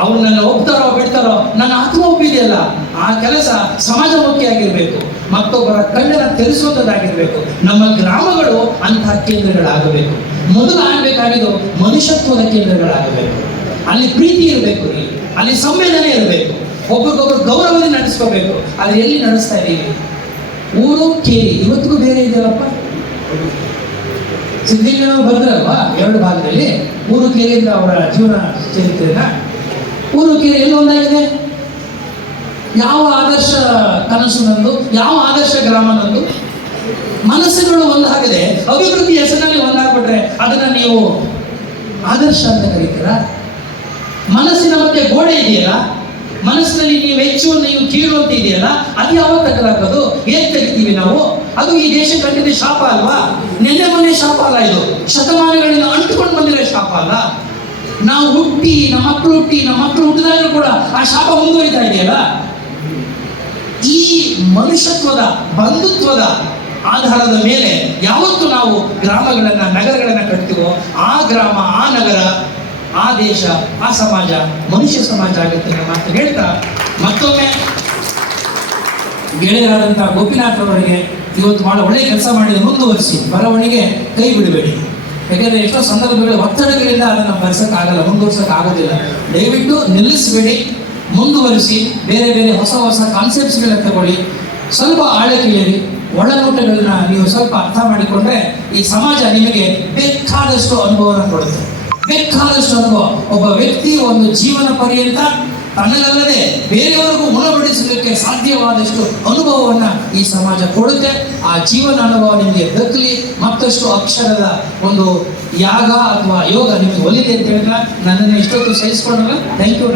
ಅವ್ರು ನನ್ನ ಒಪ್ತಾರೋ ಬಿಡ್ತಾರೋ, ನನ್ನ ಆತ್ಮ ಒಪ್ಪಿದೆಯಲ್ಲ, ಆ ಕೆಲಸ ಸಮಾಜಮುಖಿಯಾಗಿರ್ಬೇಕು, ಮತ್ತೊಬ್ಬರ ಕಣ್ಣನ್ನು ತೆರೆಸುವಂಥದ್ದಾಗಿರ್ಬೇಕು. ನಮ್ಮ ಗ್ರಾಮಗಳು ಅಂತಹ ಕೇಂದ್ರಗಳಾಗಬೇಕು. ಮೊದಲು ಆಗಬೇಕಾಗಿದ್ದು ಮನುಷ್ಯತ್ವದ ಕೇಂದ್ರಗಳಾಗಬೇಕು. ಅಲ್ಲಿ ಪ್ರೀತಿ ಇರಬೇಕು, ಅಲ್ಲಿ ಸಂವೇದನೆ ಇರಬೇಕು, ಒಬ್ರಿಗೊಬ್ರು ಗೌರವದಿಂದ ನಡೆಸ್ಕೋಬೇಕು. ಆದರೆ ಎಲ್ಲಿ ನಡೆಸ್ತಾ ಇದ್ದೀವಿ? ಊರು ಕೇರಿ ಇವತ್ತಿಗೂ ಬೇರೆ ಇದೆಯಲ್ಲಪ್ಪ. ಸಿದ್ಧಲಿಂಗನವರು ಬರೆದ್ರಲ್ವಾ 2 ಭಾಗದಲ್ಲಿ ಊರು ಕೇರಿಯಿಂದ ಅವರ ಜೀವನ ಚರಿತ್ರೆನ. ಊರು ಕೇರಿ ಎಲ್ಲಿ ಒಂದಾಗಿದೆ? ಯಾವ ಆದರ್ಶ ಕನಸು ನಂದು, ಯಾವ ಆದರ್ಶ ಗ್ರಾಮ ನಂದು? ಮನಸ್ಸುಗಳು ಒಂದಾಗದೆ ಅಭಿವೃದ್ಧಿ ಹೆಸರಿನಲ್ಲಿ ಒಂದಾಗ್ಬಿಟ್ರೆ ಅದನ್ನ ನೀವು ಆದರ್ಶ ಅಂತ ಕರೀತೀರ? ಮನಸ್ಸಿನ ಮಧ್ಯೆ ಗೋಡೆ ಇದೆಯಲ್ಲ, ಮನಸ್ಸಿನಲ್ಲಿ ನೀವು ಹೆಚ್ಚು ನೀವು ಕೀಳು ಅಂತ ಇದೆಯಲ್ಲ, ಅದು ಯಾವಾಗ ತಕ್ಕಲಾಗೋದು? ಏನ್ ತೆಗಿತೀವಿ ನಾವು? ಅದು ಈ ದೇಶ ಕಂಡಿದ್ದ ಶಾಪ ಅಲ್ವಾ? ನೆನ್ನೆ ಮೊನ್ನೆ ಶಾಪ ಅಲ್ಲ, ಇದು ಶತಮಾನಗಳಿಂದ ಅಂಟುಕೊಂಡು ಬಂದಿರೋ ಶಾಪ ಅಲ್ಲ. ನಾವು ಹುಟ್ಟಿ ನಮ್ಮ ಮಕ್ಕಳು ಹುಟ್ಟಿದಾಗಲೂ ಕೂಡ ಆ ಶಾಪ ಮುಂದುವರಿತಾ ಇದೆಯಲ್ಲ. ಈ ಮನುಷ್ಯತ್ವದ ಬಂಧುತ್ವದ ಆಧಾರದ ಮೇಲೆ ಯಾವತ್ತು ನಾವು ಗ್ರಾಮಗಳನ್ನ ನಗರಗಳನ್ನ ಕಟ್ತೀವೋ, ಆ ಗ್ರಾಮ, ಆ ನಗರ, ಆ ದೇಶ, ಆ ಸಮಾಜ ಮನುಷ್ಯ ಸಮಾಜ ಆಗುತ್ತೆ ಅಂತ ಮಾತು ಹೇಳ್ತಾ, ಮತ್ತೊಮ್ಮೆ ಗೆಳೆಯರಾದಂತಹ ಗೋಪಿನಾಥ್ ಅವರಿಗೆ ಇವತ್ತು ಬಹಳ ಒಳ್ಳೆ ಕೆಲಸ ಮಾಡಿದ ಮುಂದುವರಿಸಿ, ಬರವಣಿಗೆ ಕೈ ಬಿಡಬೇಡಿ. ಯಾಕಂದ್ರೆ ಎಷ್ಟೋ ಸಂದರ್ಭಗಳು ಒತ್ತಡಗಳಿಂದ ಅದನ್ನು ಬರ್ಸಕ್ಕಾಗಲ್ಲ, ಮುಂದುವರ್ಸಕ್ಕಾಗೋದಿಲ್ಲ. ದಯವಿಟ್ಟು ನಿಲ್ಲಿಸಬೇಡಿ, ಮುಂದುವರಿಸಿ, ಬೇರೆ ಬೇರೆ ಹೊಸ ಕಾನ್ಸೆಪ್ಟ್ಸ್ಗಳನ್ನ ತಗೊಳ್ಳಿ, ಸ್ವಲ್ಪ ಆಳಕ್ಕೆ ಇಳಿ, ಒಳನೋಟಗಳನ್ನ ನೀವು ಸ್ವಲ್ಪ ಅರ್ಥ ಮಾಡಿಕೊಂಡ್ರೆ ಈ ಸಮಾಜ ನಿಮಗೆ ಬೇಕಾದಷ್ಟು ಅನುಭವನ ಕೊಡುತ್ತೆ. ಬೇಕಾದಷ್ಟು ಅನುಭವ. ಒಬ್ಬ ವ್ಯಕ್ತಿ ಒಂದು ಜೀವನ ಪರ್ಯಂತ ತನ್ನಗಲ್ಲದೆ ಬೇರೆಯವರಿಗೂ ಉಣಬಡಿಸಲಿಕ್ಕೆ ಸಾಧ್ಯವಾದಷ್ಟು ಅನುಭವವನ್ನು ಈ ಸಮಾಜ ಕೊಡುತ್ತೆ. ಆ ಜೀವನ ಅನುಭವ ನಿಮಗೆ ದಕ್ಕಲಿ, ಮತ್ತಷ್ಟು ಅಕ್ಷರದ ಒಂದು ಯಾಗ ಅಥವಾ ಯೋಗ ನಿಮಗೆ ಒಲಿದೆ ಅಂತ ಹೇಳಿದ್ರೆ ನನ್ನನ್ನು ಇಷ್ಟೊತ್ತು ಸಹಿಸ್ಕೊಂಡಲ್ಲ. Thank you.